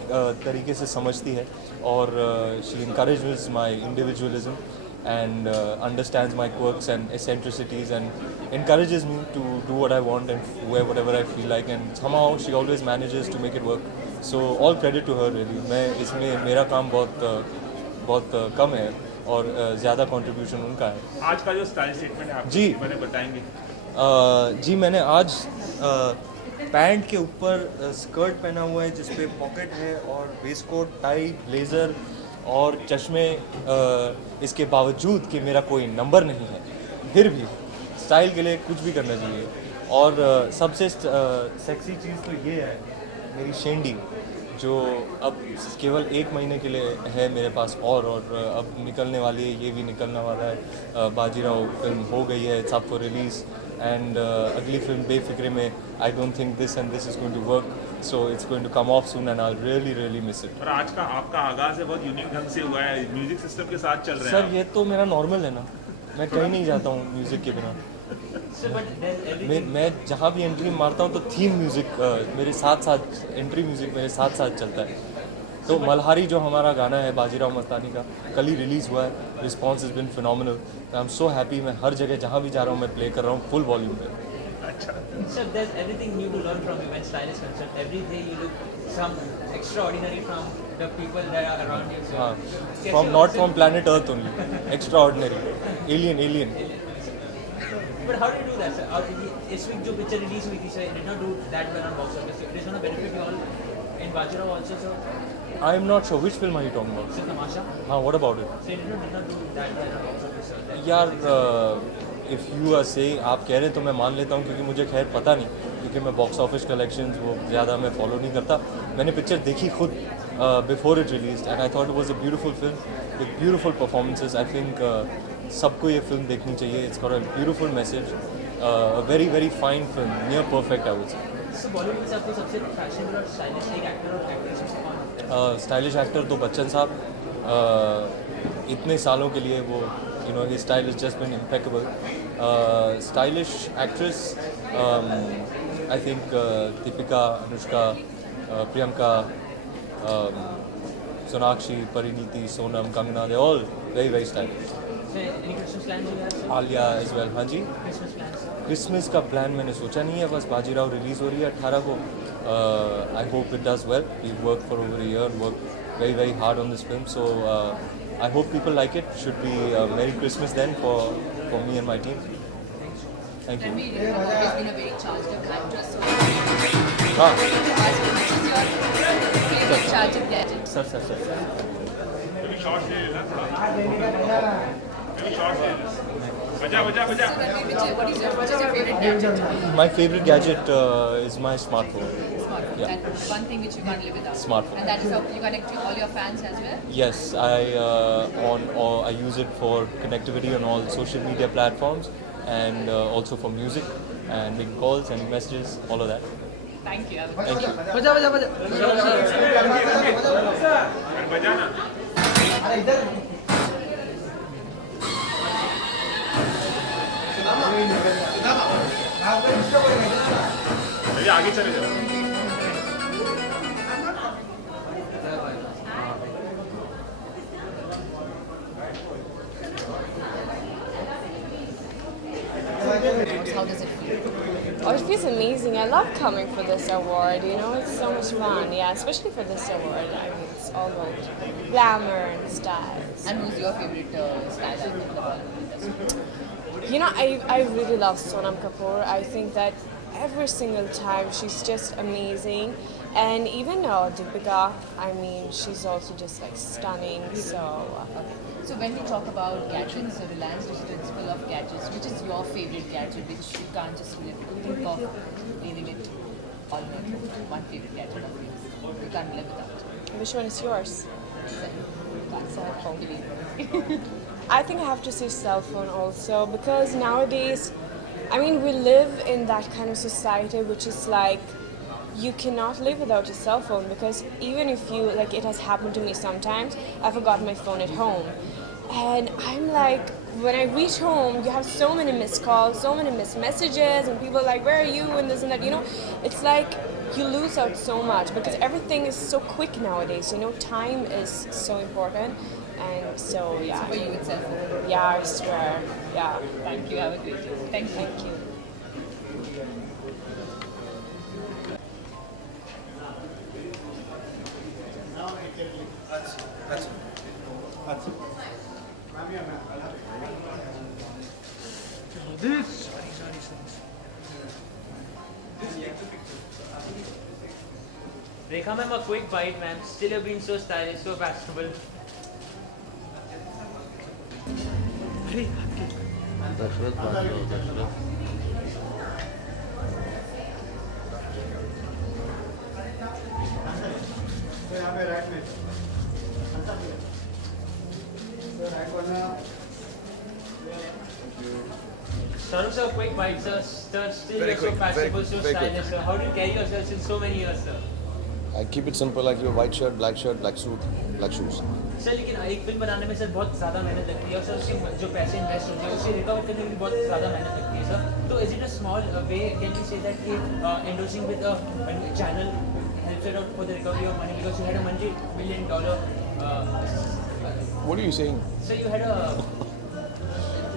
तरीके से समझती है और she encourages my individualism and understands my quirks and eccentricities and encourages me to do what I want and wear whatever I feel like and somehow she always manages to make it work. So all credit to her really. मैं इसमें मेरा काम बहुत कम है और ज़्यादा contribution उनका है। आज का जो स्टाइल स्टेटमेंट है आपके जी। बारे में बताएंगे? जी मैंने आज पैंट के ऊपर स्कर्ट पहना हुआ है जिस पे पॉकेट है और वेस्टकोट, टाई, ब्लेज़र और चश्मे, इसके बावजूद कि मेरा कोई नंबर नहीं है फिर भी स्टाइल के लिए कुछ भी करना चाहिए। और सबसे सेक्सी चीज़ तो ये है मेरी शेंडी, जो अब केवल 1 महीने के लिए है मेरे पास और अब निकलने वाली है, ये भी निकलने वाला है। बाजीराव फिल्म हो गई है, it's up for release and अगली फिल्म बेफिक्रे में I don't think this and this is going to work, so it's going to come off soon and I really miss it. और आज का आपका आगाज़ है बहुत यूनिक ढंग से हुआ है, म्यूजिक सिस्टम के साथ चल रहे हैं सर ये तो मेरा नॉर्मल है ना, मैं कहीं नहीं जाता हूँ म्यूज़िक के बिना। मैं जहाँ भी एंट्री मारता हूँ तो थीम म्यूज़िक मेरे साथ साथ, एंट्री म्यूज़िक मेरे साथ साथ चलता है। तो मल्हारी जो हमारा गाना है बाजीराव मस्तानी का, कल ही रिलीज़ हुआ है, response is been phenomenal. I am so happy, मैं हर जगह जहाँ भी जा रहा हूँ मैं प्ले कर रहा हूँ फुल वॉल्यूम पे। Sir, there's everything new to learn from you when style is concerned. Every day you look some extraordinary from the people that are around you. So हाँ, not from planet Earth only, extraordinary, alien. But how do you do that, sir? This week जो picture release हुई थी, sir, it did not do that well on box office. It is going to benefit you all in Bajirao also, sir. I am not sure which film are you talking about? Sir, Tamasha. हाँ, what about it? So it did not do that well on box office, sir. यार if you are saying, आप कह रहे हैं तो मैं मान लेता हूँ, क्योंकि मुझे खैर पता नहीं, क्योंकि मैं बॉक्स ऑफिस कलेक्शंस वो ज़्यादा मैं फॉलो नहीं करता। मैंने पिक्चर देखी खुद before it release and I thought it was a beautiful film with beautiful performances. I think सबको ये फिल्म देखनी चाहिए। It's got a beautiful message, very very fine film, near perfect I would say. So Bollywood में आपको सबसे fashionable और stylish एक actor और एक्ट्रेस में से कौन लगता है? स्टाइलिश एक्टर तो बच्चन साहब, इतने सालों के लिए वो his style has just been impeccable. Stylish actress, I think Deepika, Anushka, Priyanka, Sonakshi, Parineeti, Sonam, Kangana, they're all very very stylish. So any Christmas plans you have? Alia as well. हाँ जी, Christmas plans. Christmas का plan मैंने सोचा नहीं है, बस Bajirao release हो रही है 18 को। I hope it does well, we work for over a year, work very very hard on this film, so I hope people like it. Should be Merry Christmas then for me and my team. Thank you. Ranveer, you have always been a very charged up actress, so हाँ which is your favorite charged up gadget? Sir कभी shorts ले लेना थोड़ा, कभी shorts ले लेना, बजा So Ranveer, what is your favorite gadget? My favorite gadget is my smartphone. Smartphone. Yeah. That one thing which you can't live without. Smartphone. And that is how you connect to all your fans as well. Yes, I use it for connectivity on all social media platforms and also for music and making calls and messages, all of that. Thank you. Thank you. बजाना। भैया आगे चले जाओ। How does it feel? Oh, it feels amazing. I love coming for this award. It's so much fun. Yeah, especially for this award. I mean, it's all about glamour and styles. And who's your favorite style icon in the Bollywood industry? I really love Sonam Kapoor. I think that every single time she's just amazing. And even Deepika, I mean, she's also just like stunning. So. So when we talk about gadgets, so Reliance Digital is full of gadgets. Which is your favorite gadget which you can't just think of leaving it all night? One favorite gadget of yours you can't live without. Which one is yours? Cell phone. I think I have to say cell phone also, because nowadays, I mean, we live in that kind of society which is like, you cannot live without your cell phone, because even if you, like, it has happened to me sometimes, I forgot my phone at home. And I'm like, when I reach home, you have so many missed calls, so many missed messages, and people are like, where are you, and this and that, it's like, you lose out so much, because everything is so quick nowadays, time is so important. And so, yeah. So for you, it's cell phone. Yeah, I swear. Yeah. Thank you. Have a great day. Thank you. Thank you. This. Rekha ma'am, a quick bite, ma'am. Still you've been so stylish, so fashionable. Dasharath बात लो Dasharath Saurabh sir, quick bite, sir. Sir, still Very you're quick, so fashionable, very so quick. stylish, sir. How do you carry yourselves in so many years, sir? I keep it simple, like your white shirt, black suit, black shoes. Sir लेकिन एक film बनाने में sir बहुत ज़्यादा मेहनत लगती है और सर उसके जो पैसे इन्वेस्ट होते हैं उसे रिकवर करने में भी बहुत ज़्यादा मेहनत लगती है सर तो is it a small way can we say that कि endorsing with a channel helps it out for the recovery of money because you had a multi-million dollar What are you saying? so you had a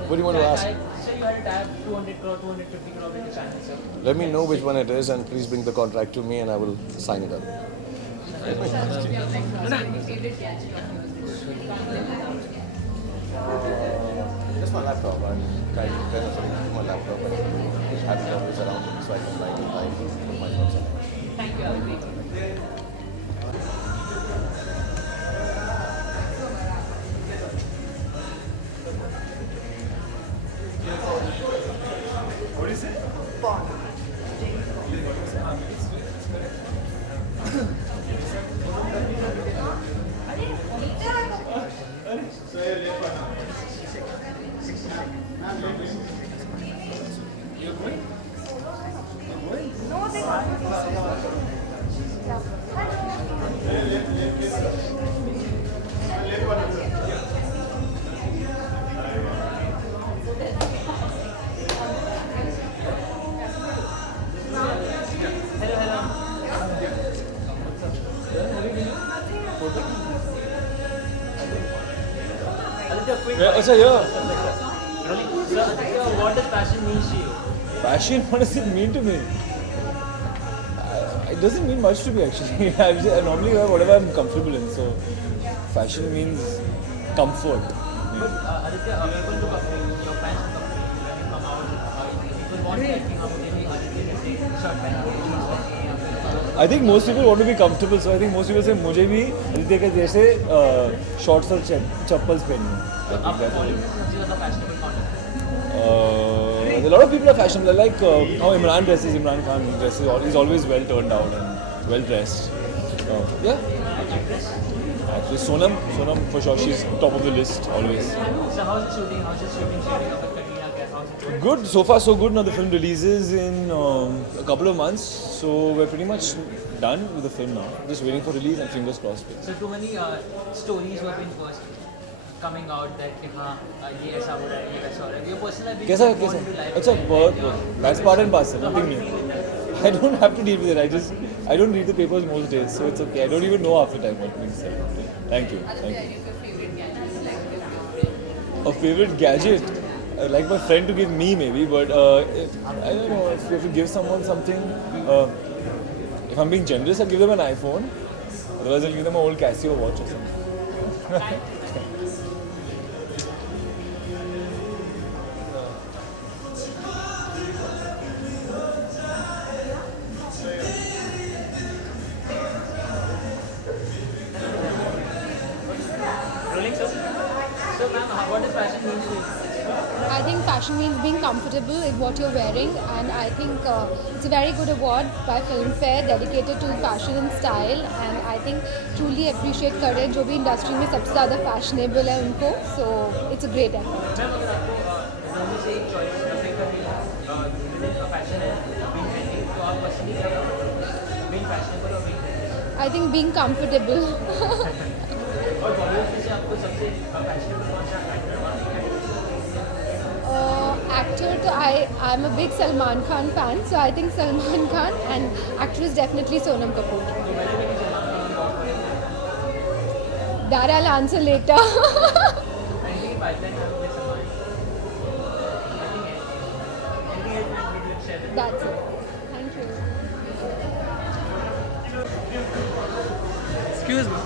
What do you want to ask? so you had a tab 200 crore 250 crore with the channel sir Let me know which one it is and please bring the contract to me and I will sign it up. Favorite gadget of Just my laptop. I'm trying to better something my laptop and have it always around me so I can put my thoughts on it. thank you What do you say? अच्छा yeah. Sir, what does passion mean to you? Fashion, what does it mean to me? It doesn't mean much to me actually. I normally wear whatever I'm comfortable in. So, fashion means comfort. But Aditya, people look up to you, your fans look up to you when you come out. People want to be Aditya shirt I think most people want to be comfortable, so I think most people say मुझे भी आदित्य के जैसे shorts और चप्पल्स पहनने. So आपको Bollywood में सबसे ज़्यादा fashionable कौन है? A lot of people are fashionable. I like how Imran dresses. Imran Khan dresses. He's always well turned out and well dressed. Yeah. Actually, Sonam for sure. She's top of the list always. So how's the shooting? How's the shooting shaping up with Katrina Kaif? How's it going? Good. So far, so good. Now the film releases in a couple of months, so we're pretty much done with the film now. Just waiting for release and fingers crossed. So too many stories were being first coming out that कि हाँ ये ऐसा हो रहा है ये वैसा हो रहा है. Your personal opinion कैसा on कैसा? the life अच्छा of बहुत your- That's part and parcel. Nothing new. I don't have to deal with it. I don't read the papers most days, so it's okay. I don't even know half the time what being said. Thank you. Thank you. A favorite gadget? I'd like my friend to give me maybe, but I don't know, if you have to give someone something, if I'm being generous, I'll give them an iPhone. Otherwise, I'll give them an old Casio watch or something. Rolling, sir. So ma'am, what does fashion mean to you? I think fashion means being comfortable in what you're wearing, and I think it's a very good award by Filmfare dedicated to fashion and style, and I think truly appreciate Courage जो भी industry में सबसे ज़्यादा fashionable है उनको, so it's a great award. Ma'am अगर आपको दोनों से एक चॉइस करने का भी फैशन है being trendy, तो आप पसंद ही करेंगे being fashionable और being trendy? I think being comfortable. और बॉलीवुड में से आपको सबसे फैशनेबल कौन सा एक्टर Actor, तो I'm a big Salman Khan fan, so I think Salman Khan, and actress definitely Sonam Kapoor. That I'll answer later. That's it. Thank you. Excuse me.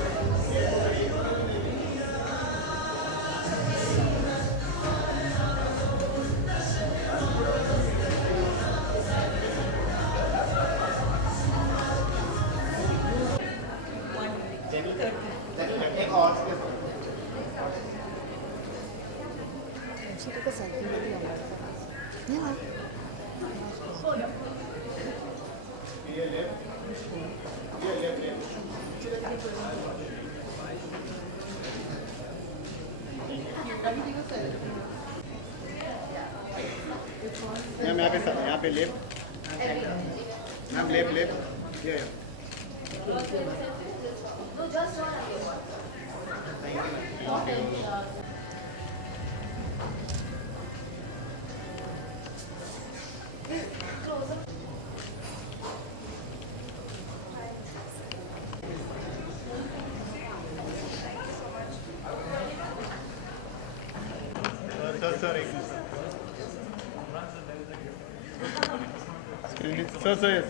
she took a selfie with the American. Yeah. Ma'am यहाँ पे left ma'am left ये sir एक sir sir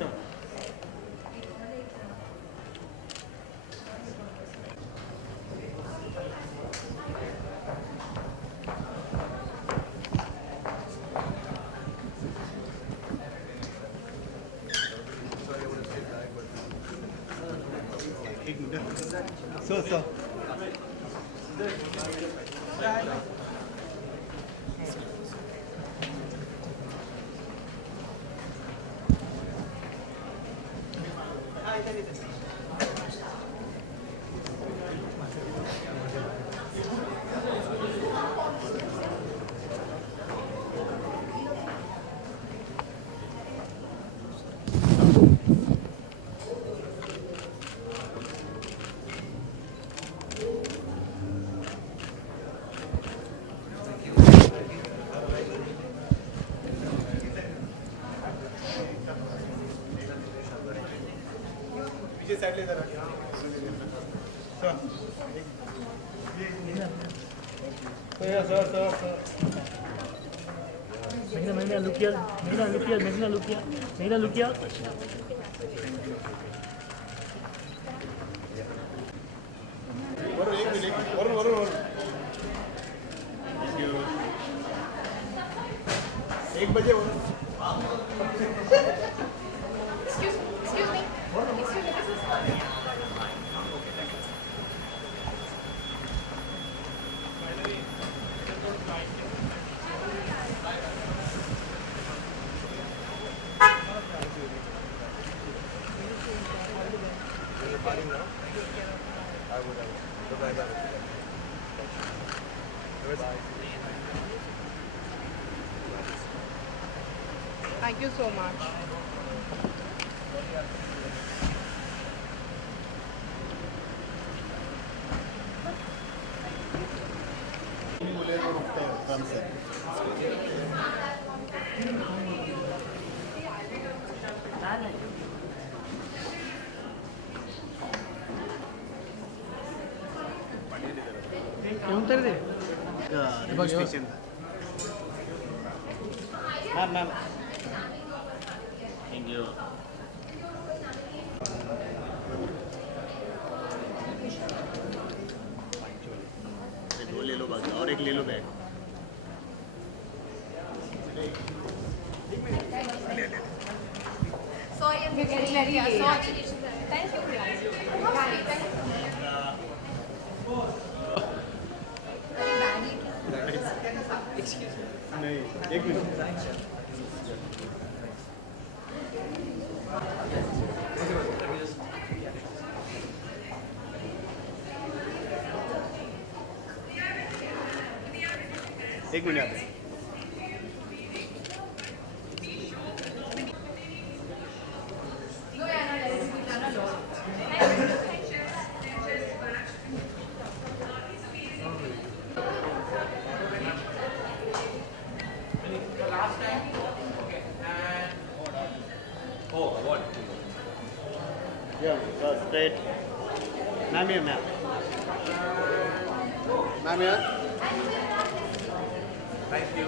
एक minute sir पीछे side ले जरा sir Meghna, look here. Meghna, look here. Varun एक बजे Excuse me. Thank you so much. Station ma'am thank you दो ले लो बाकी और एक ले लो bag Sorry, I'm getting ready. Sorry. Thank you. नहीं एक मिनट एक minute Yeah, straight. Ma'am here, ma'am. Ma'am here. Thank you.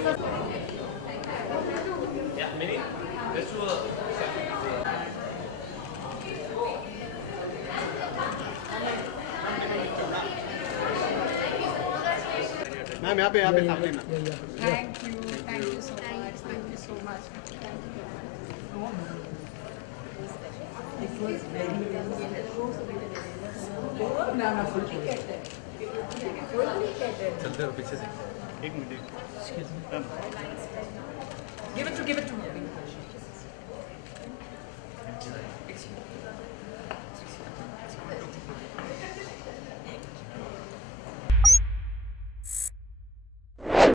Yeah, Mini. Let's do a ma'am यहाँ पे सामने में Thank you so much. Thank you so much. It was very चलते हो पीछे से एक मिनट Give it to